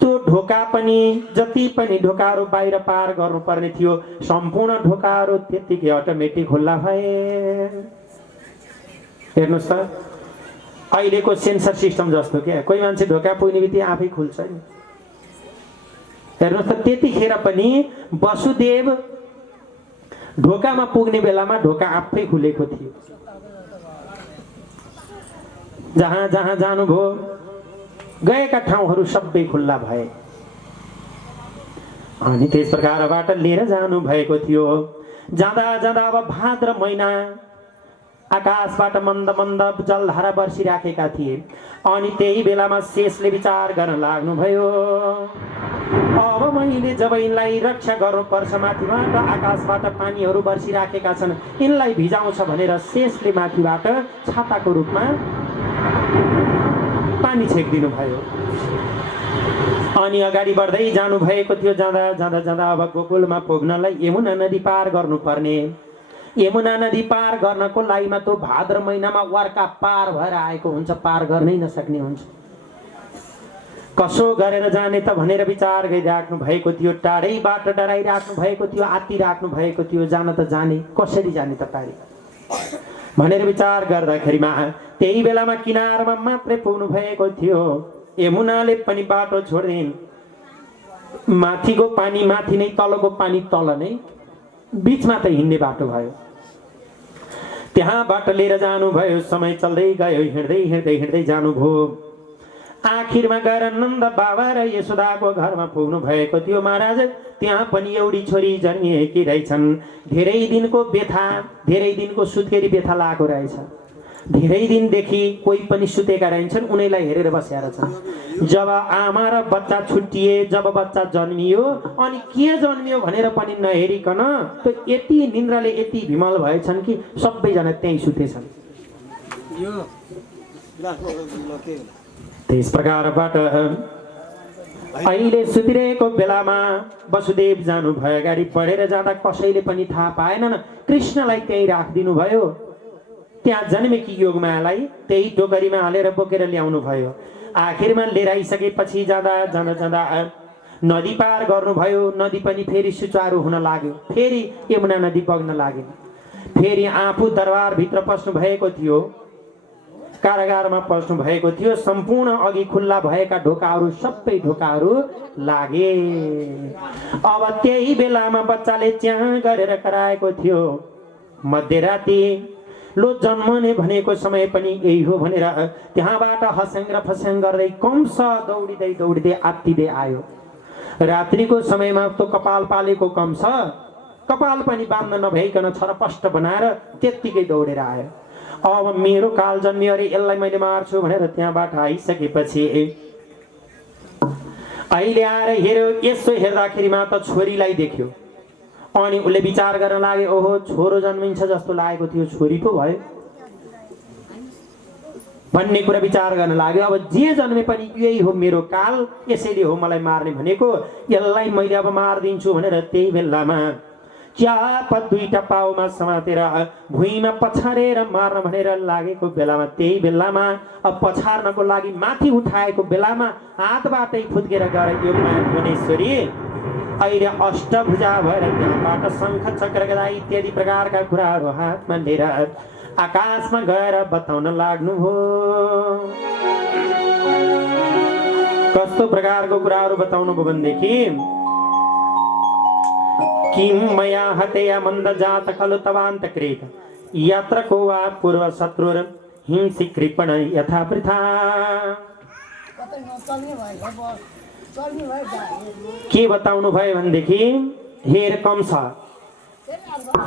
त्यो ढोका पनि जति पनि ढोकाहरू बाहिर पार गर्नुपर्ने थियो सम्पूर्ण ढोकाहरू त्यतिकै अटोमेटिक खुल्ला भए। हेर्नुहोस् त, अहिलेको सेन्सर सिस्टम जस्तो क्या, कोही मान्छे ढोका पुग्ने बित्तिकै आफै खुल्छ नि। हेर्नुहोस् त, त्यतिखेर पनि वसुदेव ढोकामा पुग्ने बेलामा ढोका आफै खुलेको थियो। जहाँ जहाँ जानुभयो गएका ठाउँहरू सबै खुल्ला भए। अनि त्यस प्रकारबाट लिएर जानु भएको थियो। जाँदा जाँदा अब भाद्र महिना आकाशबाट मन्द मन्द जलधारा बर्सिराखेका थिए। अनि त्यही बेलामा शेषले विचार गर्न लाग्नुभयो, अब मैले जब यिनलाई रक्षा गर्नुपर्छ, माथिबाट आकाशबाट पानीहरू बर्सिराखेका छन्, यिनलाई भिजाउँछ भनेर शेषले माथिबाट छाताको रूपमा पानी छेकिदिनु भयो। अनि अगाडि बढ्दै जानु भएको थियो। जाँदा जाँदा जाँदा अब गोकुलमा पुग्नलाई यमुना नदी पार गर्नुपर्ने। यमुना नदी पार गर्नको लागि त भाद्र महिनामा वर्षा पार भएर आएको हुन्छ, पार गर्नै नसक्ने हुन्छ। कसो गरेर जाने त भनेर विचार गरिराख्नु भएको थियो। टाढैबाट डराइराख्नु भएको थियो, आत्तिराख्नु भएको थियो। जान त जाने, कसरी जाने त पारी भनेर विचार गर्दाखेरिमा त्यही बेलामा किनारमा मात्रै पुग्नु भएको थियो। यमुनाले पनि बाटो छोड्दिन्। माथिको पानी माथि नै, तलको पानी तल नै, बीचमा त हिँड्ने बाटो भयो। त्यहाँबाट लिएर जानुभयो। समय चल्दै गयो, हिँड्दै हिँड्दै हिँड्दै जानुभयो। आखिरमा गएर नन्द बाबा र यशोदाको घरमा पुग्नु भएको थियो। महाराज त्यहाँ पनि एउटी छोरी जन्मिएकी रहेछन्। धेरै दिनको व्यथा, धेरै दिनको सुत्केरी व्यथा लागेको रहेछ। धेरै दिनदेखि कोही पनि सुतेका रहन्छन्, उनीलाई हेरेर बसेर छन्। जब आमा र बच्चा छुट्टिए, जब बच्चा जन्मियो, अनि के जन्मियो भनेर पनि नहेरिकन त्यो यति निन्द्राले यति विमल भएछन् कि सबैजना त्यहीँ सुतेछन्। त्यस प्रकारबाट अहिले सुतिरहेको बेलामा वसुदेव जानुभयो। अगाडि बढेर जाँदा कसैले पनि थाहा पाएनन्। कृष्णलाई त्यहीँ राखिदिनु भयो। त्यहाँ जन्मेकी योगमायालाई त्यही टोकरीमा हालेर बोकेर ल्याउनु भयो। आखिरमा लिएर आइसकेपछि जाँदा जाँदा जाँदा नदी पार गर्नुभयो। नदी पनि फेरि सुचारू हुन लाग्यो। फेरि यमुना नदी बग्न लाग्यो। फेरि आफू दरबारभित्र पस्नु भएको थियो, कारागारमा पस्नु भएको थियो। सम्पूर्ण अघि खुल्ला भएका ढोकाहरू सबै ढोकाहरू लागे। अब त्यही बेलामा बच्चाले च्याह गरेर कराएको थियो। मध्यराति लो जन्मने भनेको समय पनि यही हो भनेर त्यहाँबाट हस्याङ र फस्याङ गर्दै कंस दौडिँदै दौडिँदै आत्तिँदै आयो। रात्रिको समयमा त कपाल पालेको कंस कपाल पनि बाँध्न नभइकन छरपष्ट बनाएर त्यत्तिकै दौडेर आयो। अब मेरो काल जन्मियो अरे, यसलाई मैले मार्छु भनेर त्यहाँबाट आइसकेपछि अहिले आएर हेर्यो। यसो हेर्दाखेरिमा त छोरीलाई देख्यो। अनि उसले विचार गर्न लाग्यो, ओहो छोरो जन्मिन्छ जस्तो लागेको थियो, छोरी पो भयो भन्ने कुरा विचार गर्न लाग्यो। अब जे जन्मे पनि यही हो मेरो काल, यसैले हो मलाई मार्ने भनेको, यसलाई मैले अब मारिदिन्छु भनेर त्यही बेलामा च्याप दुईटा पाउमा समातेर भुइँमा पछारेर मार्न भनेर लागेको बेलामा त्यही बेलामा अब पछार्नको लागि माथि उठाएको बेलामा हातबाटै फुत्केर गएर योगमाया भुवनेश्वरी अहिले अष्टभुजा भएर त्यहाँबाट शङ्ख चक्र गदा इत्यादि प्रकारका कुराहरू हातमा लिएर आकाशमा गएर बताउन लाग्नुभयो। कस्तो प्रकारको कुराहरू बताउनुभयो भनेदेखि किम मया हतेया मन्द जात खलु तवान्त कृत यत्र को वा पूर्व शत्रुर हिंसी कृपण यथा पृथा। के बताउनु भयो भनेदेखि, हेर कंस,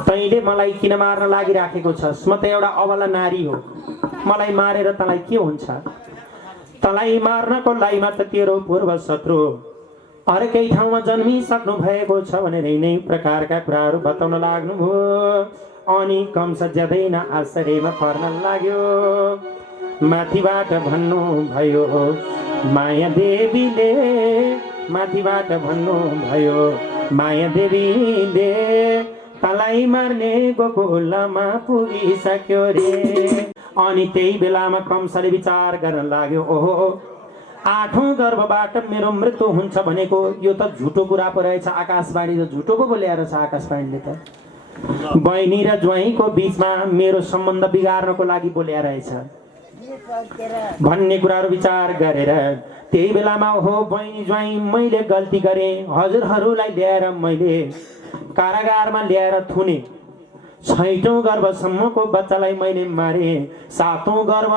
तैँले मलाई किन मार्न लागिराखेको छस्? म त एउटा अबला नारी हो, मलाई मारेर तँलाई के हुन्छ? तँलाई मार्नको लागि त तेरो पूर्व शत्रु अर्कै ठाउँमा जन्मिसक्नु भएको छ भनेर यिनै प्रकारका कुराहरू बताउन लाग्नुभयो। अनि कंस ज्यादै न आश्चर्यमा पर्न लाग्यो। माथिबाट भन्नु भयो माया देवीले, माथिबाट भन्नु भयो माया देवीले, तँलाई मार्ने गोकुलमा पुगिसक्यो रे। अनि त्यही बेलामा कंसले विचार गर्न लाग्यो, ओहो आठौं गर्भबाट मेरो मृत्यु हुन्छ भनेको यो त झुटो कुरा पो रहेछ। आकाशवाणी त झुटो पो बोलेर छ आकाशवाणीले त। बहिनी र ज्वाइँको बीचमा मेरो सम्बन्ध बिगार्नको लागि बोलेर रहेछ भन्ने कुराहरू विचार गरेर त्यही बेलामा हो बहिनी ज्वाइँ मैले गल्ती गरेँ, हजुरहरूलाई ल्याएर मैले कारागारमा ल्याएर थुने, 6औं गर्भसम्मको बच्चालाई मैले मारे, 7औं गर्भ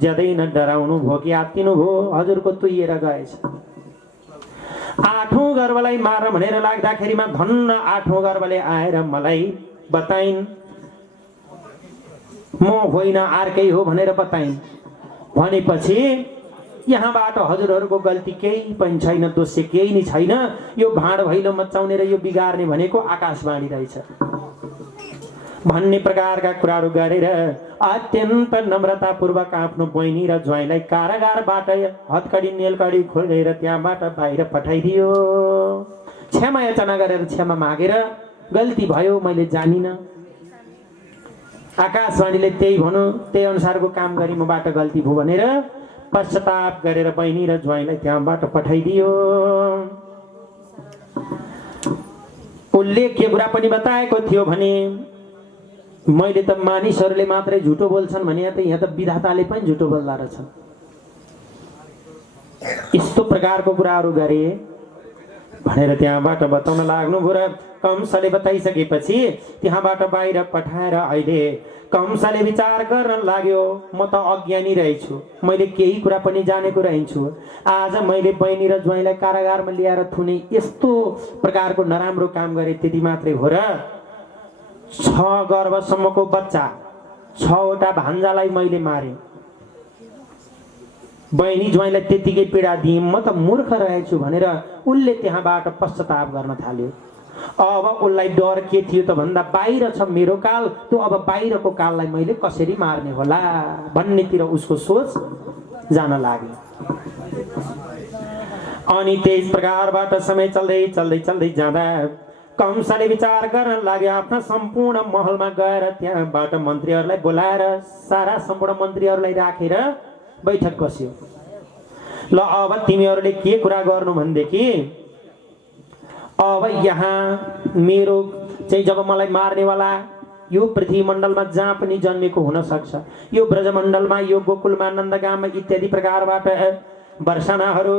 ज्यादै न डराउनु भो कि आत्तिनु भो, हजुरको तुइएर गएछ। 8औं गर्भलाई मार भनेर लाग्दाखेरिमा धन्न 8औं गर्भले आएर मलाई बताइन्, म होइन अर्कै हो भनेर बताइन्। भनेपछि यहाँबाट हजुरहरूको गल्ती केही पनि छैन, दोष केही नै छैन। यो भाँड भैलो मचाउने र यो बिगार्ने भनेको आकाशवाणी रहेछ भन्ने प्रकारका कुराहरू गरेर अत्यन्त नम्रतापूर्वक आफ्नो बहिनी र ज्वाइँलाई कारागारबाट हतकडी नेलकडी खोलेर त्यहाँबाट बाहिर पठाइदियो। क्षमा याचना गरेर क्षमा मागेर गल्ती भयो, मैले जानिनँ, आकाशवाणीले त्यही भनौँ, त्यही अनुसारको काम गरी मबाट गल्ती भयो भनेर पश्चाताप गरेर बहिनी र ज्वाइँलाई त्यहाँबाट पठाइदियो। उसले के कुरा पनि बताएको थियो भने मैले त मानिसहरूले मात्रै झुटो बोल्छन् भने यहाँ त विधाताले पनि झुटो बोल्दा रहेछन्। यस्तो प्रकारको कुराहरू गरे भनेर त्यहाँबाट बताउन लाग्नुभयो र कंसले बताइसकेपछि त्यहाँबाट बाहिर पठाएर अहिले कंसले विचार गर्न लाग्यो, म त अज्ञानी रहेछु, मैले केही कुरा पनि जानेको रहन्छु, आज मैले बहिनी र ज्वाइँलाई कारागारमा ल्याएर थुने यस्तो प्रकारको नराम्रो काम गरे। त्यति मात्रै हो र 6 गर्भसम्मको बच्चा 6वटा भान्जालाई मैले मारे, बहिनी ज्वाइँलाई त्यतिकै पीडा दिएँ, म त मूर्ख रहेछु भनेर उसले त्यहाँबाट पश्चाताप गर्न थाल्यो। अब उसलाई डर के थियो त भन्दा बाहिर छ मेरो काल, त्यो अब बाहिरको काललाई मैले कसरी मार्ने होला भन्नेतिर उसको सोच जान लाग्यो। अनि त्यस प्रकारबाट समय चल्दै चल्दै चल्दै जाँदा कंसले विचार गर्न लाग्यो, आफ्ना सम्पूर्ण महलमा गएर त्यहाँबाट मन्त्रीहरूलाई बोलाएर सारा सम्पूर्ण मन्त्रीहरूलाई राखेर बैठक बस्यो। ल अब तिमीहरूले के कुरा गर्नु भनेदेखि अब यहाँ मेरो चाहिँ जब मलाई मार्नेवाला यो पृथ्वीमण्डलमा जहाँ पनि जन्मेको हुन सक्छ, यो ब्रजमण्डलमा, यो गोकुलमा, नन्दगाममा इत्यादि प्रकारबाट वर्षानाहरू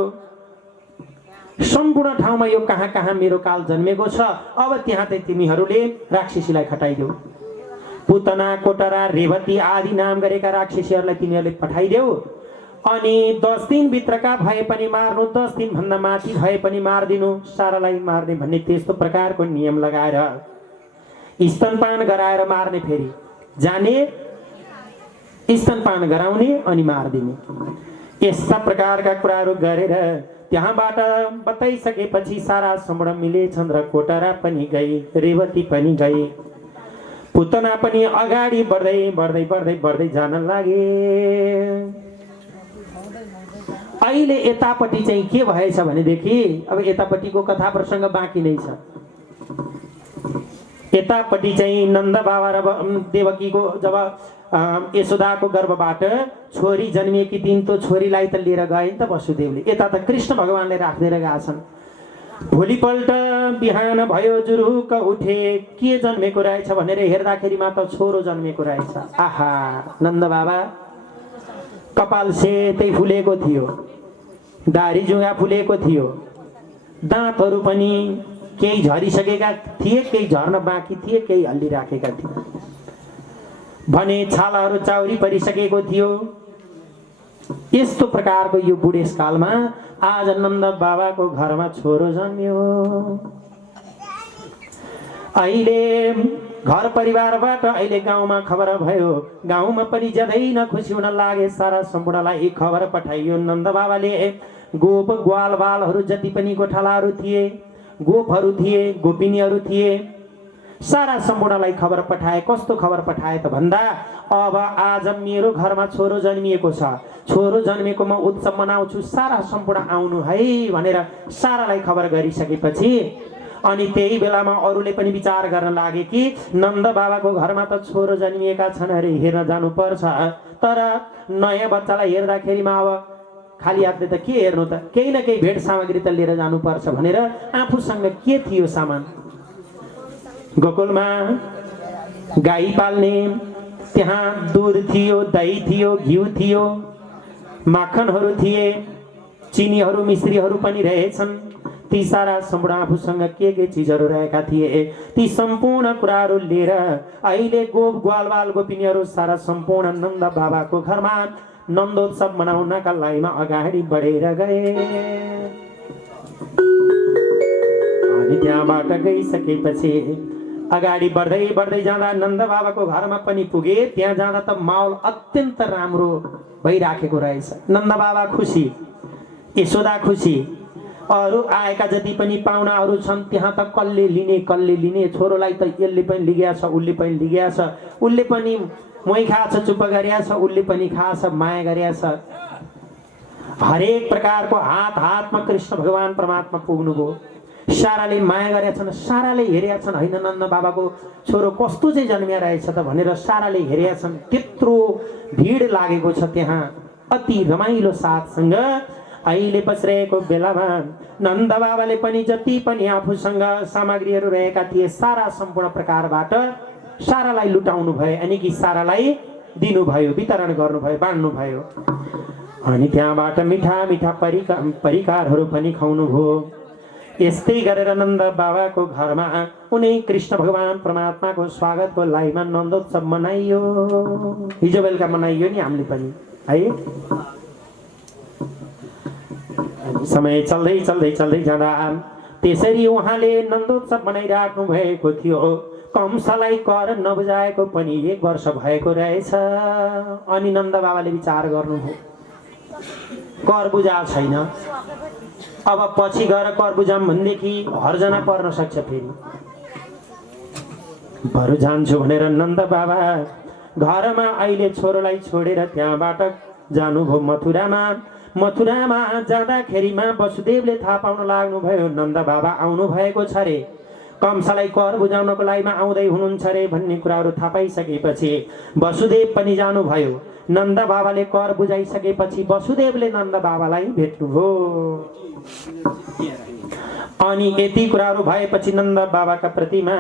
सम्पूर्ण ठाउँमा यो कहाँ कहाँ मेरो काल जन्मेको छ, अब त्यहाँ चाहिँ तिमीहरूले राक्षसीलाई खटाइदेऊ। पुतना, कोटरा, रेवती आदि नाम गरेका राक्षसीहरूलाई तिमीहरूले पठाइदेऊ। अनि 10 दिनभित्रका भए पनि मार्नु, 10 दिनभन्दा माथि भए पनि मारिदिनु, सारालाई मार्ने भन्ने त्यस्तो प्रकारको नियम लगाएर स्तनपान गराएर मार्ने, फेरि जाने स्तनपान गराउने अनि मारिदिने, यस्ता प्रकारका कुराहरू गरेर त्यहाँबाट बताइसकेपछि सारा सम्पूर्ण मिलेछन् र कोटरा पनि गई, रेवती पनि गई, पुतना पनि अगाडि बढ्दै बढ्दै बढ्दै बढ्दै जान लागे। अहिले यतापट्टि चाहिँ के भएछ भनेदेखि अब यतापट्टिको कथा प्रसङ्ग बाँकी नै छ। यतापट्टि चाहिँ नन्द बाबा र देवकीको जब यशोदाको गर्भबाट छोरी जन्मिएकी दिन त्यो छोरीलाई त लिएर गए नि त वसुदेवले, यता त कृष्ण भगवानले राख्दै गएका छन्। भोलिपल्ट बिहान भयो, जुरुक्क उठे, के जन्मेको रहेछ भनेर हेर्दाखेरिमा त छोरो जन्मेको रहेछ। आहा, नन्द बाबा कपाल सेतै फुलेको थियो, दारी जुङ्गा फुलेको थियो, दाँतहरू पनि केही झरिसकेका थिए, केही झर्न बाँकी थिए, केही हल्लिराखेका थिए भने छालाहरू चाउरी परिसकेको थियो। यस्तो प्रकारको यो बुढेसकालमा आज नन्द बाबाको घरमा छोरो जन्मियो। अहिले घर परिवारबाट अहिले गाउँमा खबर भयो, गाउँमा पनि ज्यादै नखुसी हुन लागे। सारा सम्पूर्णलाई खबर पठाइयो। नन्द बाबाले गोप ग्वाल बालहरू जति पनि गोठालाहरू थिए, गोपहरू थिए, गोपिनीहरू थिए, सारा सम्पूर्णलाई खबर पठाए। कस्तो खबर पठाए त भन्दा अब आज मेरो घरमा छोरो जन्मिएको छ, छोरो जन्मेको म उत्सव मनाउँछु, सारा सम्पूर्ण आउनु है भनेर सारालाई खबर गरिसकेपछि अनि त्यही बेलामा अरूले पनि विचार गर्न लागे कि नन्द बाबाको घरमा त छोरो जन्मिएका छन् अरे, हेर्न जानुपर्छ। तर नयाँ बच्चालाई हेर्दाखेरिमा अब खाली हातले त के हेर्नु त, केही न केही भेट सामग्री त लिएर जानुपर्छ भनेर आफूसँग के थियो सामान, गोकुलमा गाई पाल्ने, त्यहाँ दुध थियो, दही थियो, घिउ थियो, माखनहरू थिए, चिनीहरू मिश्रीहरू पनि रहेछन्। ती सारा सम्पूर्ण आफूसँग के चिजहरू रहेका थिए, ती सम्पूर्ण कुराहरू लिएर अहिले गोप ग्वालबाल गोपिनीहरू सारा सम्पूर्ण नन्द बाबाको घरमा नन्दोत्सव मनाउनका लागि अगाडि बढेर गए। अनि त्यहाँबाट गइसकेपछि अगाडि बढ्दै बढ्दै जाँदा नन्द बाबाको घरमा पनि पुगे। त्यहाँ जाँदा त माहौल अत्यन्त राम्रो भइराखेको रहेछ। नन्द बाबा खुसी, यशोदा खुसी, अरू आएका जति पनि पाहुनाहरू छन् त्यहाँ त कसले लिने छोरोलाई त यसले पनि लिगेको छ उसले पनि लिगेको छ उसले पनि मै खाछ चुप्प गरिया छ उसले पनि खाछ माया गरिया छ हरेक प्रकारको हातमा कृष्ण भगवान परमात्मा पुग्नुभयो साराले माया गरेका छन् साराले हेरेका छन् हैन नन्द बाबाको छोरो कस्तो चाहिँ जन्मिया रहेछ त भनेर साराले हेरेका छन् त्यत्रो भिड लागेको छ त्यहाँ अति रमाइलो साथसँग अहिले बसिरहेको बेलामा नन्द बाबाले पनि जति पनि आफूसँग सामग्रीहरू रहेका थिए सारा सम्पूर्ण प्रकारबाट सारालाई लुटाउनु भयो अनि कि सारालाई दिनुभयो वितरण गर्नुभयो बाँड्नुभयो अनि त्यहाँबाट मिठा मिठा परिकारहरू पनि खुवाउनुभयो यस्तै गरेर नन्द बाबाको घरमा उनी कृष्ण भगवान परमात्माको स्वागतको लाइमा नन्दोत्सव मनाइयो हिजो बेलुका मनाइयो नि हामीले पनि है समय चल्दै जाँदा त्यसरी उहाँले नन्दोत्सव मनाइराख्नु भएको थियो कंसलाई कर नबुझाएको पनि 1 वर्ष भएको रहेछ अनि नन्द बाबाले विचार गर्नुभयो कर बुझा छैन अब पछि गएर कर बुझाम भनेदेखि हर्जना पर्न सक्छ फेरि बरु जान्छु भनेर नन्द बाबा घरमा अहिले छोरोलाई छोडेर त्यहाँबाट जानुभयो मथुरामा जाँदाखेरिमा वसुदेवले थाहा पाउन लाग्नुभयो नन्द बाबा आउनु भएको छ रे कंसलाई कर बुझाउनको लागिमा आउँदै हुनुहुन्छ रे भन्ने कुराहरू थाहा पाइसकेपछि वसुदेव पनि जानुभयो नन्द बाबाले कर बुझाइसकेपछि वसुदेवले नन्द बाबालाई भेट्नुभयो अनि यति कुराहरू भएपछि नन्द बाबाका प्रतिमा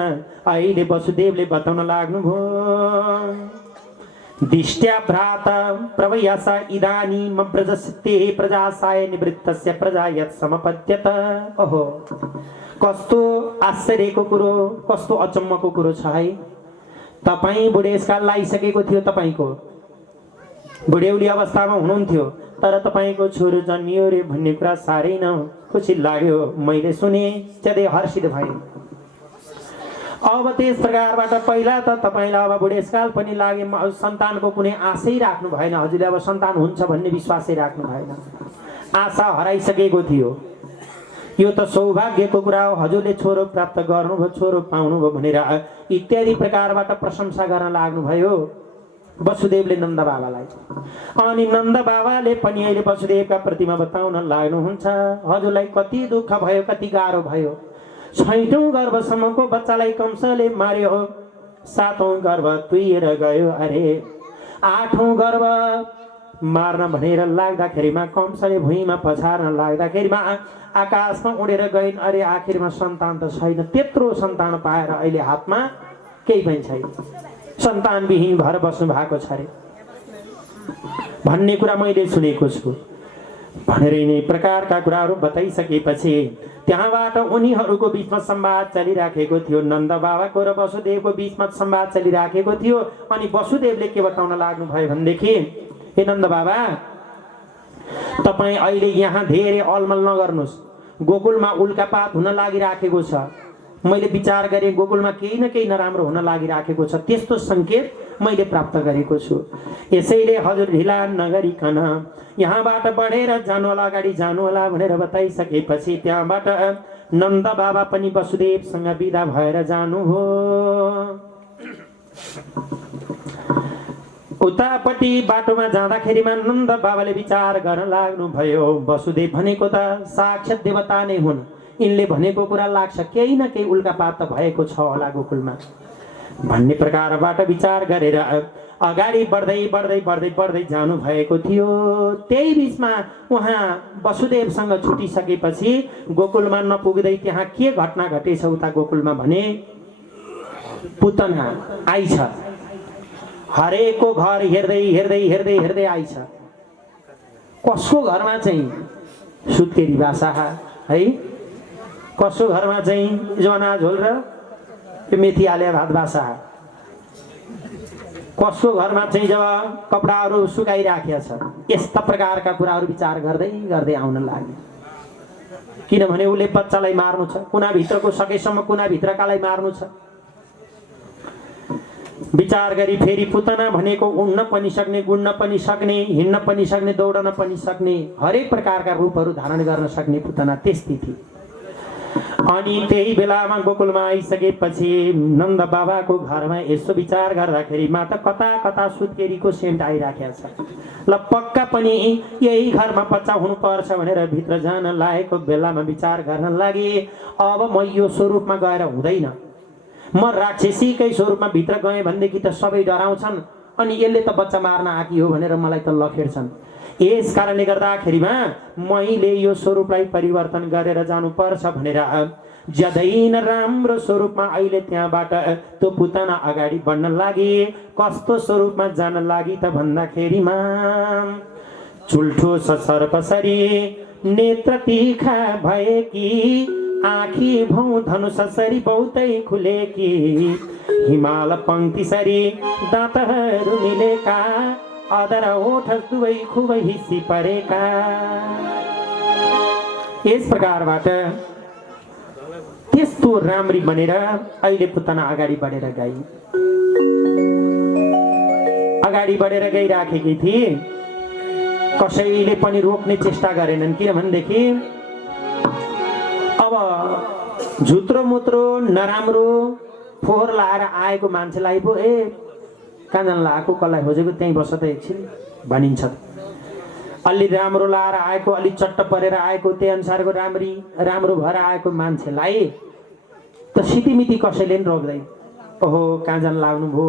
अहिले वसुदेवले बताउन लाग्नुभयो दिष्ट्या भ्रात प्रवयास इदानीम प्रजस्ते प्रजासाय निवृत्तस्य प्रजा यत् समपद्यत ओहो कस्तो आश्चर्यको कुरो कस्तो अचम्मको कुरो छ है तपाई बुढेसकाल लागिसकेको थियो तपाईको बुढेउली अवस्थामा हुनुहुन्थ्यो तर तपाईको छोरो जन्मियो रे भन्ने कुरा साह्रै न खुसी लाग्यो मैले सुने च्यादै हर्षित भएँ अब त्यस प्रकारबाट पहिला त तपाईलाई अब बुढेसकाल पनि लागे सन्तानको कुनै आशै राख्नु भएन हजुरले अब सन्तान हुन्छ भन्ने विश्वासै राख्नु भएन आशा हराइसकेको थियो यो त सौभाग्यको कुरा हो हजुरले छोरो प्राप्त गर्नुभयो छोरो पाउनुभयो भनेर इत्यादि प्रकारबाट प्रशंसा गर्न लाग्नुभयो वसुदेवले नन्द बाबालाई अनि नन्द बाबाले पनि अहिले वसुदेवका प्रतिमा बताउन लाग्नुहुन्छ हजुरलाई कति दुःख भयो कति गाह्रो भयो 6औं गर्भसम्मको बच्चालाई कंसले मार्यो 7औं गर्भ तुइएर गयो अरे 8औं गर्भ मार्न भनेर लाग्दाखेरिमा कंसले भुइँमा पछार्न लाग्दाखेरिमा आकाशमा उडेर गइन् अरे आखिरमा सन्तान त छैन त्यत्रो सन्तान पाएर अहिले हातमा केही पनि छैन सन्तान विहीन भएर बस्नु भएको छ रे भन्ने कुरा मैले सुनेको छु भनेर यिनै प्रकारका कुराहरू बताइसकेपछि त्यहाँबाट उनीहरूको बीचमा संवाद चलिराखेको थियो नन्द बाबाको र वसुदेवको बीचमा संवाद चलिराखेको थियो अनि वसुदेवले के बताउन लाग्नु भयो भनेदेखि हे नन्द बाबा तपाई अहिले यहाँ धेरै अलमल नगर्नुस् गोकुलमा उल्कापात हुन लागिराखेको छ मैले विचार गरे गोकुलमा केही न केही नराम्रो हुन लागिराखेको छ त्यस्तो संकेत मैले प्राप्त गरेको छु यसैले हजुर ढिला नगरिकन यहाँबाट बढेर जानु होला अगाडि जानु होला भनेर बताइसकेपछि त्यहाँबाट नन्द बाबा पनि वसुदेवसँग बिदा भएर जानु हो उतापट्टि बाटोमा जाँदाखेरिमा नन्द बाबाले विचार गर्न लाग्नु भयो वसुदेव भनेको त साक्षात देवता नै हुन् इनले भनेको कुरा लाग्छ केही न केही उल्कापात त भएको छ होला गोकुलमा भन्ने प्रकारबाट विचार गरेर अगाडि बढ्दै जानु भएको थियो त्यही बीचमा उहाँ वसुदेवसँग छुटिसकेपछि गोकुलमा नपुग्दै त्यहाँ के घटना घटेछ उता गोकुलमा भने पुतना आइछ हरेकको घर हेर्दै आइछ कसको घरमा चाहिँ सुत्केरी बासा है कसको घरमा चाहिँ जना झोल र मेथी हाले भात बासा कसको घरमा चाहिँ जब कपडाहरू सुकाइराखेको छ यस्ता प्रकारका कुराहरू विचार गर्दै आउन लाग्यो किनभने उसले बच्चालाई मार्नु छ कुनाभित्रको सकेसम्म कुनाभित्रकालाई मार्नु छ विचार गरी फेरि पुतना भनेको उड्न पनि सक्ने, गुड्न पनि सक्ने, हिँड्न पनि सक्ने, दौडन पनि सक्ने, हरेक प्रकारका रूपहरू धारण गर्न सक्ने पुतना त्यस्तै थिए। अनि त्यही बेलामा गोकुलमा आइसकेपछि नन्द बाबाको घरमा यसो विचार गर्दाखेरि माता कता कता सुत्केरीको सेन्ट आइराखेको छ। ल पक्का पनि यही घरमा बच्चा हुनुपर्छ भनेर भित्र जान लागेको बेलामा विचार गर्न लागे, अब म यो स्वरूपमा गएर हुँदैन, म राक्षसीकै स्वरूपमा भित्र गएँ भनेदेखि त सबै डराउँछन् अनि यसले त बच्चा मार्न आकी हो भनेर मलाई त लखेड्छन्। यस कारणले गर्दाखेरिमा मैले यो स्वरूपलाई परिवर्तन गरेर जानुपर्छ भनेर ज्यादै न राम्रो स्वरूपमा अहिले त्यहाँबाट त्यो पुतना अगाडि बढ्न लागे। कस्तो स्वरूपमा जान लागि त भन्दाखेरिमा चुल्ठो सर्पसरी नेत्र तीखा भएकी, आँखी भौ धनुषसरी बहुतै खुलेकी, हिमाल पंक्तिसरी दाँतहरू मिलेका, अदर ओठ दुवै खुबै हिस्सी परेका। यस प्रकारबाट त्यस्तो राम्री बनेर अहिले पुतना अगाडि बढेर गई। अगाडि बढेर गइराखेकी थिए, कसैले पनि रोक्ने चेष्टा गरेनन्। किनभनेदेखि अब झुत्रो मुत्रो नराम्रो फोहोर लाएर आएको मान्छेलाई पो कहाँ जान लगाएको, कसलाई खोजेको त्यहीँ बस्छ त एकछिन भनिन्छ। अलि राम्रो लाएर आएको, अलि चट्ट परेर आएको, त्यही अनुसारको राम्रो भएर आएको मान्छेलाई त सितिमिति कसैले पनि रोक्दैन। ओहो कहाँ जान लाग्नु भयो,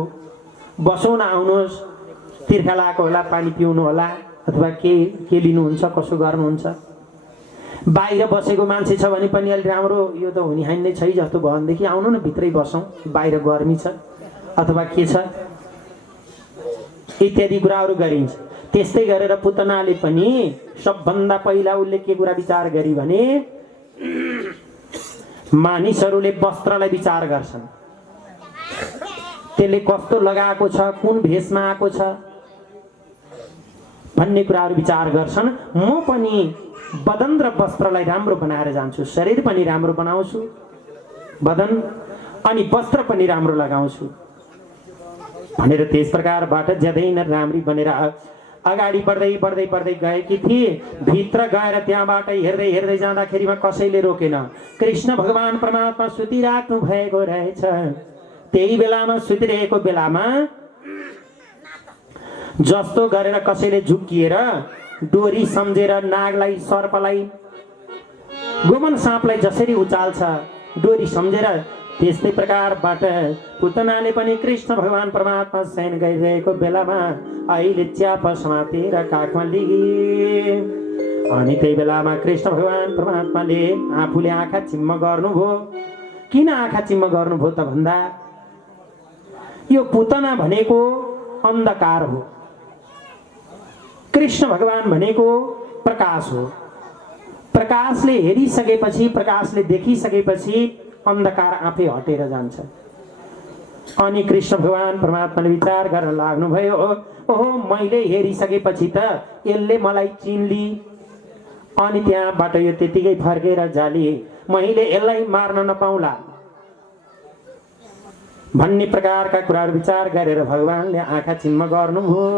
बसौँ न, आउनुहोस्, तिर्खा लगाएको होला, पानी पिउनु होला, अथवा के लिनुहुन्छ, कसो गर्नुहुन्छ। बाहिर बसेको मान्छे छ भने पनि अलि राम्रो, यो त हुने हाइन नै छै जस्तो भयो भनेदेखि आउनु न भित्रै बसौँ, बाहिर गर्मी छ अथवा के छ इत्यादि कुराहरू गरिन्छ। त्यस्तै गरेर पुतनाले पनि सबभन्दा पहिला उसले के कुरा विचार गरी भने मानिसहरूले वस्त्रलाई विचार गर्छन्, त्यसले कस्तो लगाएको छ, कुन भेषमा आएको छ भन्ने कुराहरू विचार गर्छन्। म पनि बदन र वस्त्रलाई राम्रो बनाएर जान्छु, शरीर पनि राम्रो बनाउँछु, बदन अनि वस्त्र पनि राम्रो लगाउँछु भनेर त्यस प्रकारबाट ज्यादै न राम्री बनेर अगाडि बढ्दै बढ्दै बढ्दै गएकी थिए। भित्र गएर त्यहाँबाट हेर्दै हेर्दै जाँदाखेरिमा कसैले रोकेन। कृष्ण भगवान परमात्मा सुतिराख्नु भएको रहेछ। त्यही बेलामा सुतिरहेको बेलामा जस्तो गरेर कसैले झुक्किएर डोरी सम्झेर नागलाई, सर्पलाई, गोमन साँपलाई जसरी उचाल्छ डोरी सम्झेर, त्यस्तै प्रकारबाट पुतनाले पनि कृष्ण भगवान परमात्मा शयन गरिरहेको बेलामा अहिले च्याप समातेर काखमा लिगे। अनि त्यही बेलामा कृष्ण भगवान परमात्माले आफूले आँखा चिम्म गर्नुभयो। किन आँखा चिम्म गर्नुभयो त भन्दा यो पुतना भनेको अन्धकार हो, कृष्ण भगवान भनेको प्रकाश हो। प्रकाशले हेरिसकेपछि, प्रकाशले देखिसकेपछि अन्धकार आफै हटेर जान्छ। अनि कृष्ण भगवान परमात्माले विचार गर्न लाग्नुभयो, ओहो मैले हेरिसकेपछि त यसले मलाई चिन्ली, अनि त्यहाँबाट यो त्यतिकै फर्केर जाली, मैले यसलाई मार्न नपाउला भन्ने प्रकारका कुराहरू विचार गरेर भगवानले आँखा चिम्म गर्नुभयो।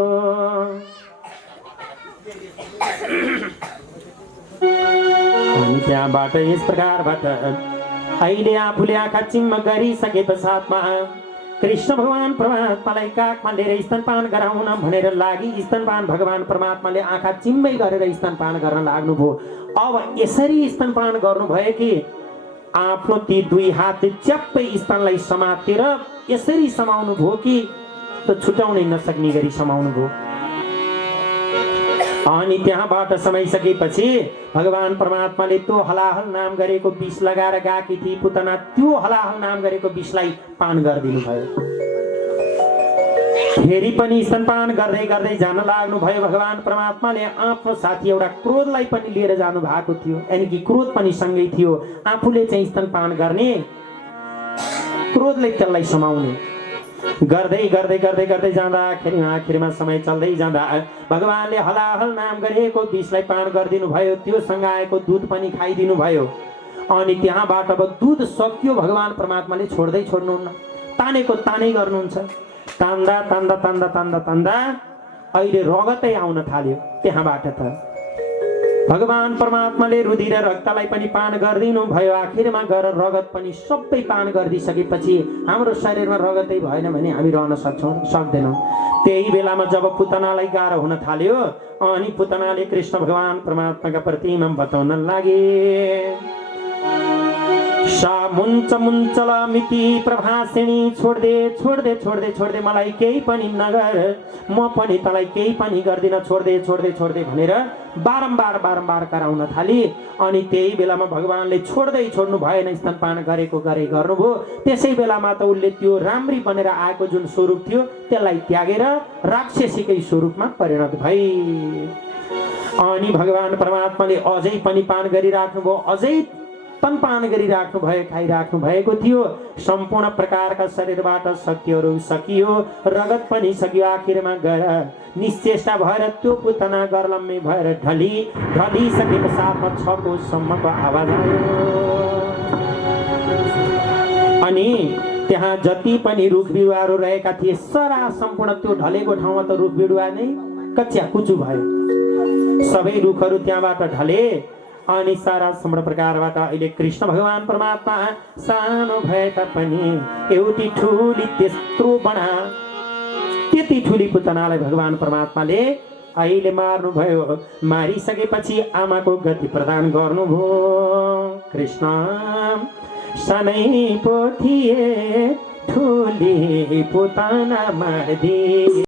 अनि त्यहाँबाट यस प्रकारबाट अहिले आफूले आँखा चिम्म गरिसके पश्चातमा कृष्ण भगवान परमात्मालाई काखमा लिएर स्तनपान गराउन भनेर लागि स्तनपान भगवान परमात्माले आँखा चिम्मै गरेर स्तनपान गर्न लाग्नुभयो। अब यसरी स्तनपान गर्नुभयो कि आफ्नो ती दुई हातले च्याप्पै स्तनलाई समातेर यसरी समाउनु भयो कि त छुटाउनै नसक्ने गरी समाउनु भयो। अनि त्यहाँबाट समाइसकेपछि भगवान परमात्माले त्यो हलाहल नाम गरेको विष लगाएर गएकी थिए पुतना, त्यो हलाहल नाम गरेको विषलाई पान गरिदिनु भयो। फेरि पनि स्तनपान गर्दै गर्दै जान लाग्नु भयो। भगवान परमात्माले आफ्नो साथी एउटा क्रोधलाई पनि लिएर जानु भएको थियो, यानि कि क्रोध पनि सँगै थियो। आफूले चाहिँ स्तनपान गर्ने, क्रोधले त्यसलाई समाउने गर्दै गर्दै गर्दै गर्दै जाँदाखेरि आखिरमा समय चल्दै जाँदा भगवानले हलाहल नाम गरेको विषलाई पान गरिदिनु भयो। त्यो सँग आएको दुध पनि खाइदिनु भयो। अनि त्यहाँबाट अब दुध सकियो, भगवान परमात्माले छोड्दै छोड्नुहुन्न, तानेको तानै गर्नुहुन्छ। तान्दा तान्दा तान्दा तान्दा तान्दा अहिले रगतै आउन थाल्यो। त्यहाँबाट त भगवान परमात्माले रुधिर रक्तलाई पनि पान गरिदिनु भयो। आखिरमा गएर रगत पनि सबै पान गरिदिसकेपछि हाम्रो शरीरमा रगतै भएन भने हामी रहन सक्दैनौँ। त्यही बेलामा जब पुतनालाई गाह्रो हुन थाल्यो अनि पुतनाले कृष्ण भगवान परमात्माका प्रतिमा बताउन लागे। सा मुञ्च मुञ्चल मिति प्रभासिणी छोड्दे छोड्दे छोड्दे छोड्दे मलाई केही पनि नगर, म पनि तँलाई केही पनि गर्दिन, छोड्दे छोड्दे छोड्दे भनेर बारम्बार बारम्बार कराउन थाली। अनि त्यही बेलामा भगवानले छोड्दै छोड्नु भएन, स्तनपान गरेको गरे गर्नुभयो। त्यसै बेलामा त उसले त्यो राम्री बनेर आएको जुन स्वरूप थियो त्यसलाई त्यागेर राक्षसीकै स्वरूपमा परिणत भई। अनि भगवान परमात्माले अझै पनि पान गरिराख्नुभयो, अझै स्तनपान गरिराख्नु भयो, खाइराख्नु भएको थियो। सम्पूर्ण प्रकारका शरीरबाट शक्तिहरू सकियो, रगत पनि सकियो। आखिरमा गएर निश्चेष्टा भएर त्यो पुतना गर्लम्मे भएर ढलिसकेको साथमा 6 कोससम्मको आवाज आयो। अनि त्यहाँ जति पनि रुख बिरुवाहरू रहेका थिए सारा सम्पूर्ण त्यो ढलेको ठाउँमा त रुख बिरुवा नै कच्चा कुचु भयो। सबै रुखहरू त्यहाँबाट ढले। अनि सारा सम्पूर्ण प्रकारबाट अहिले कृष्ण भगवान परमात्मा सानो भए तापनि एउटी ठुली त्यत्रो बडा त्यति ठुली पुतनालाई भगवान परमात्माले अहिले मार्नुभयो। मारिसकेपछि आमाको गति प्रदान गर्नुभयो। कृष्ण सानै पो थिए ठुली पुतना मार्दी।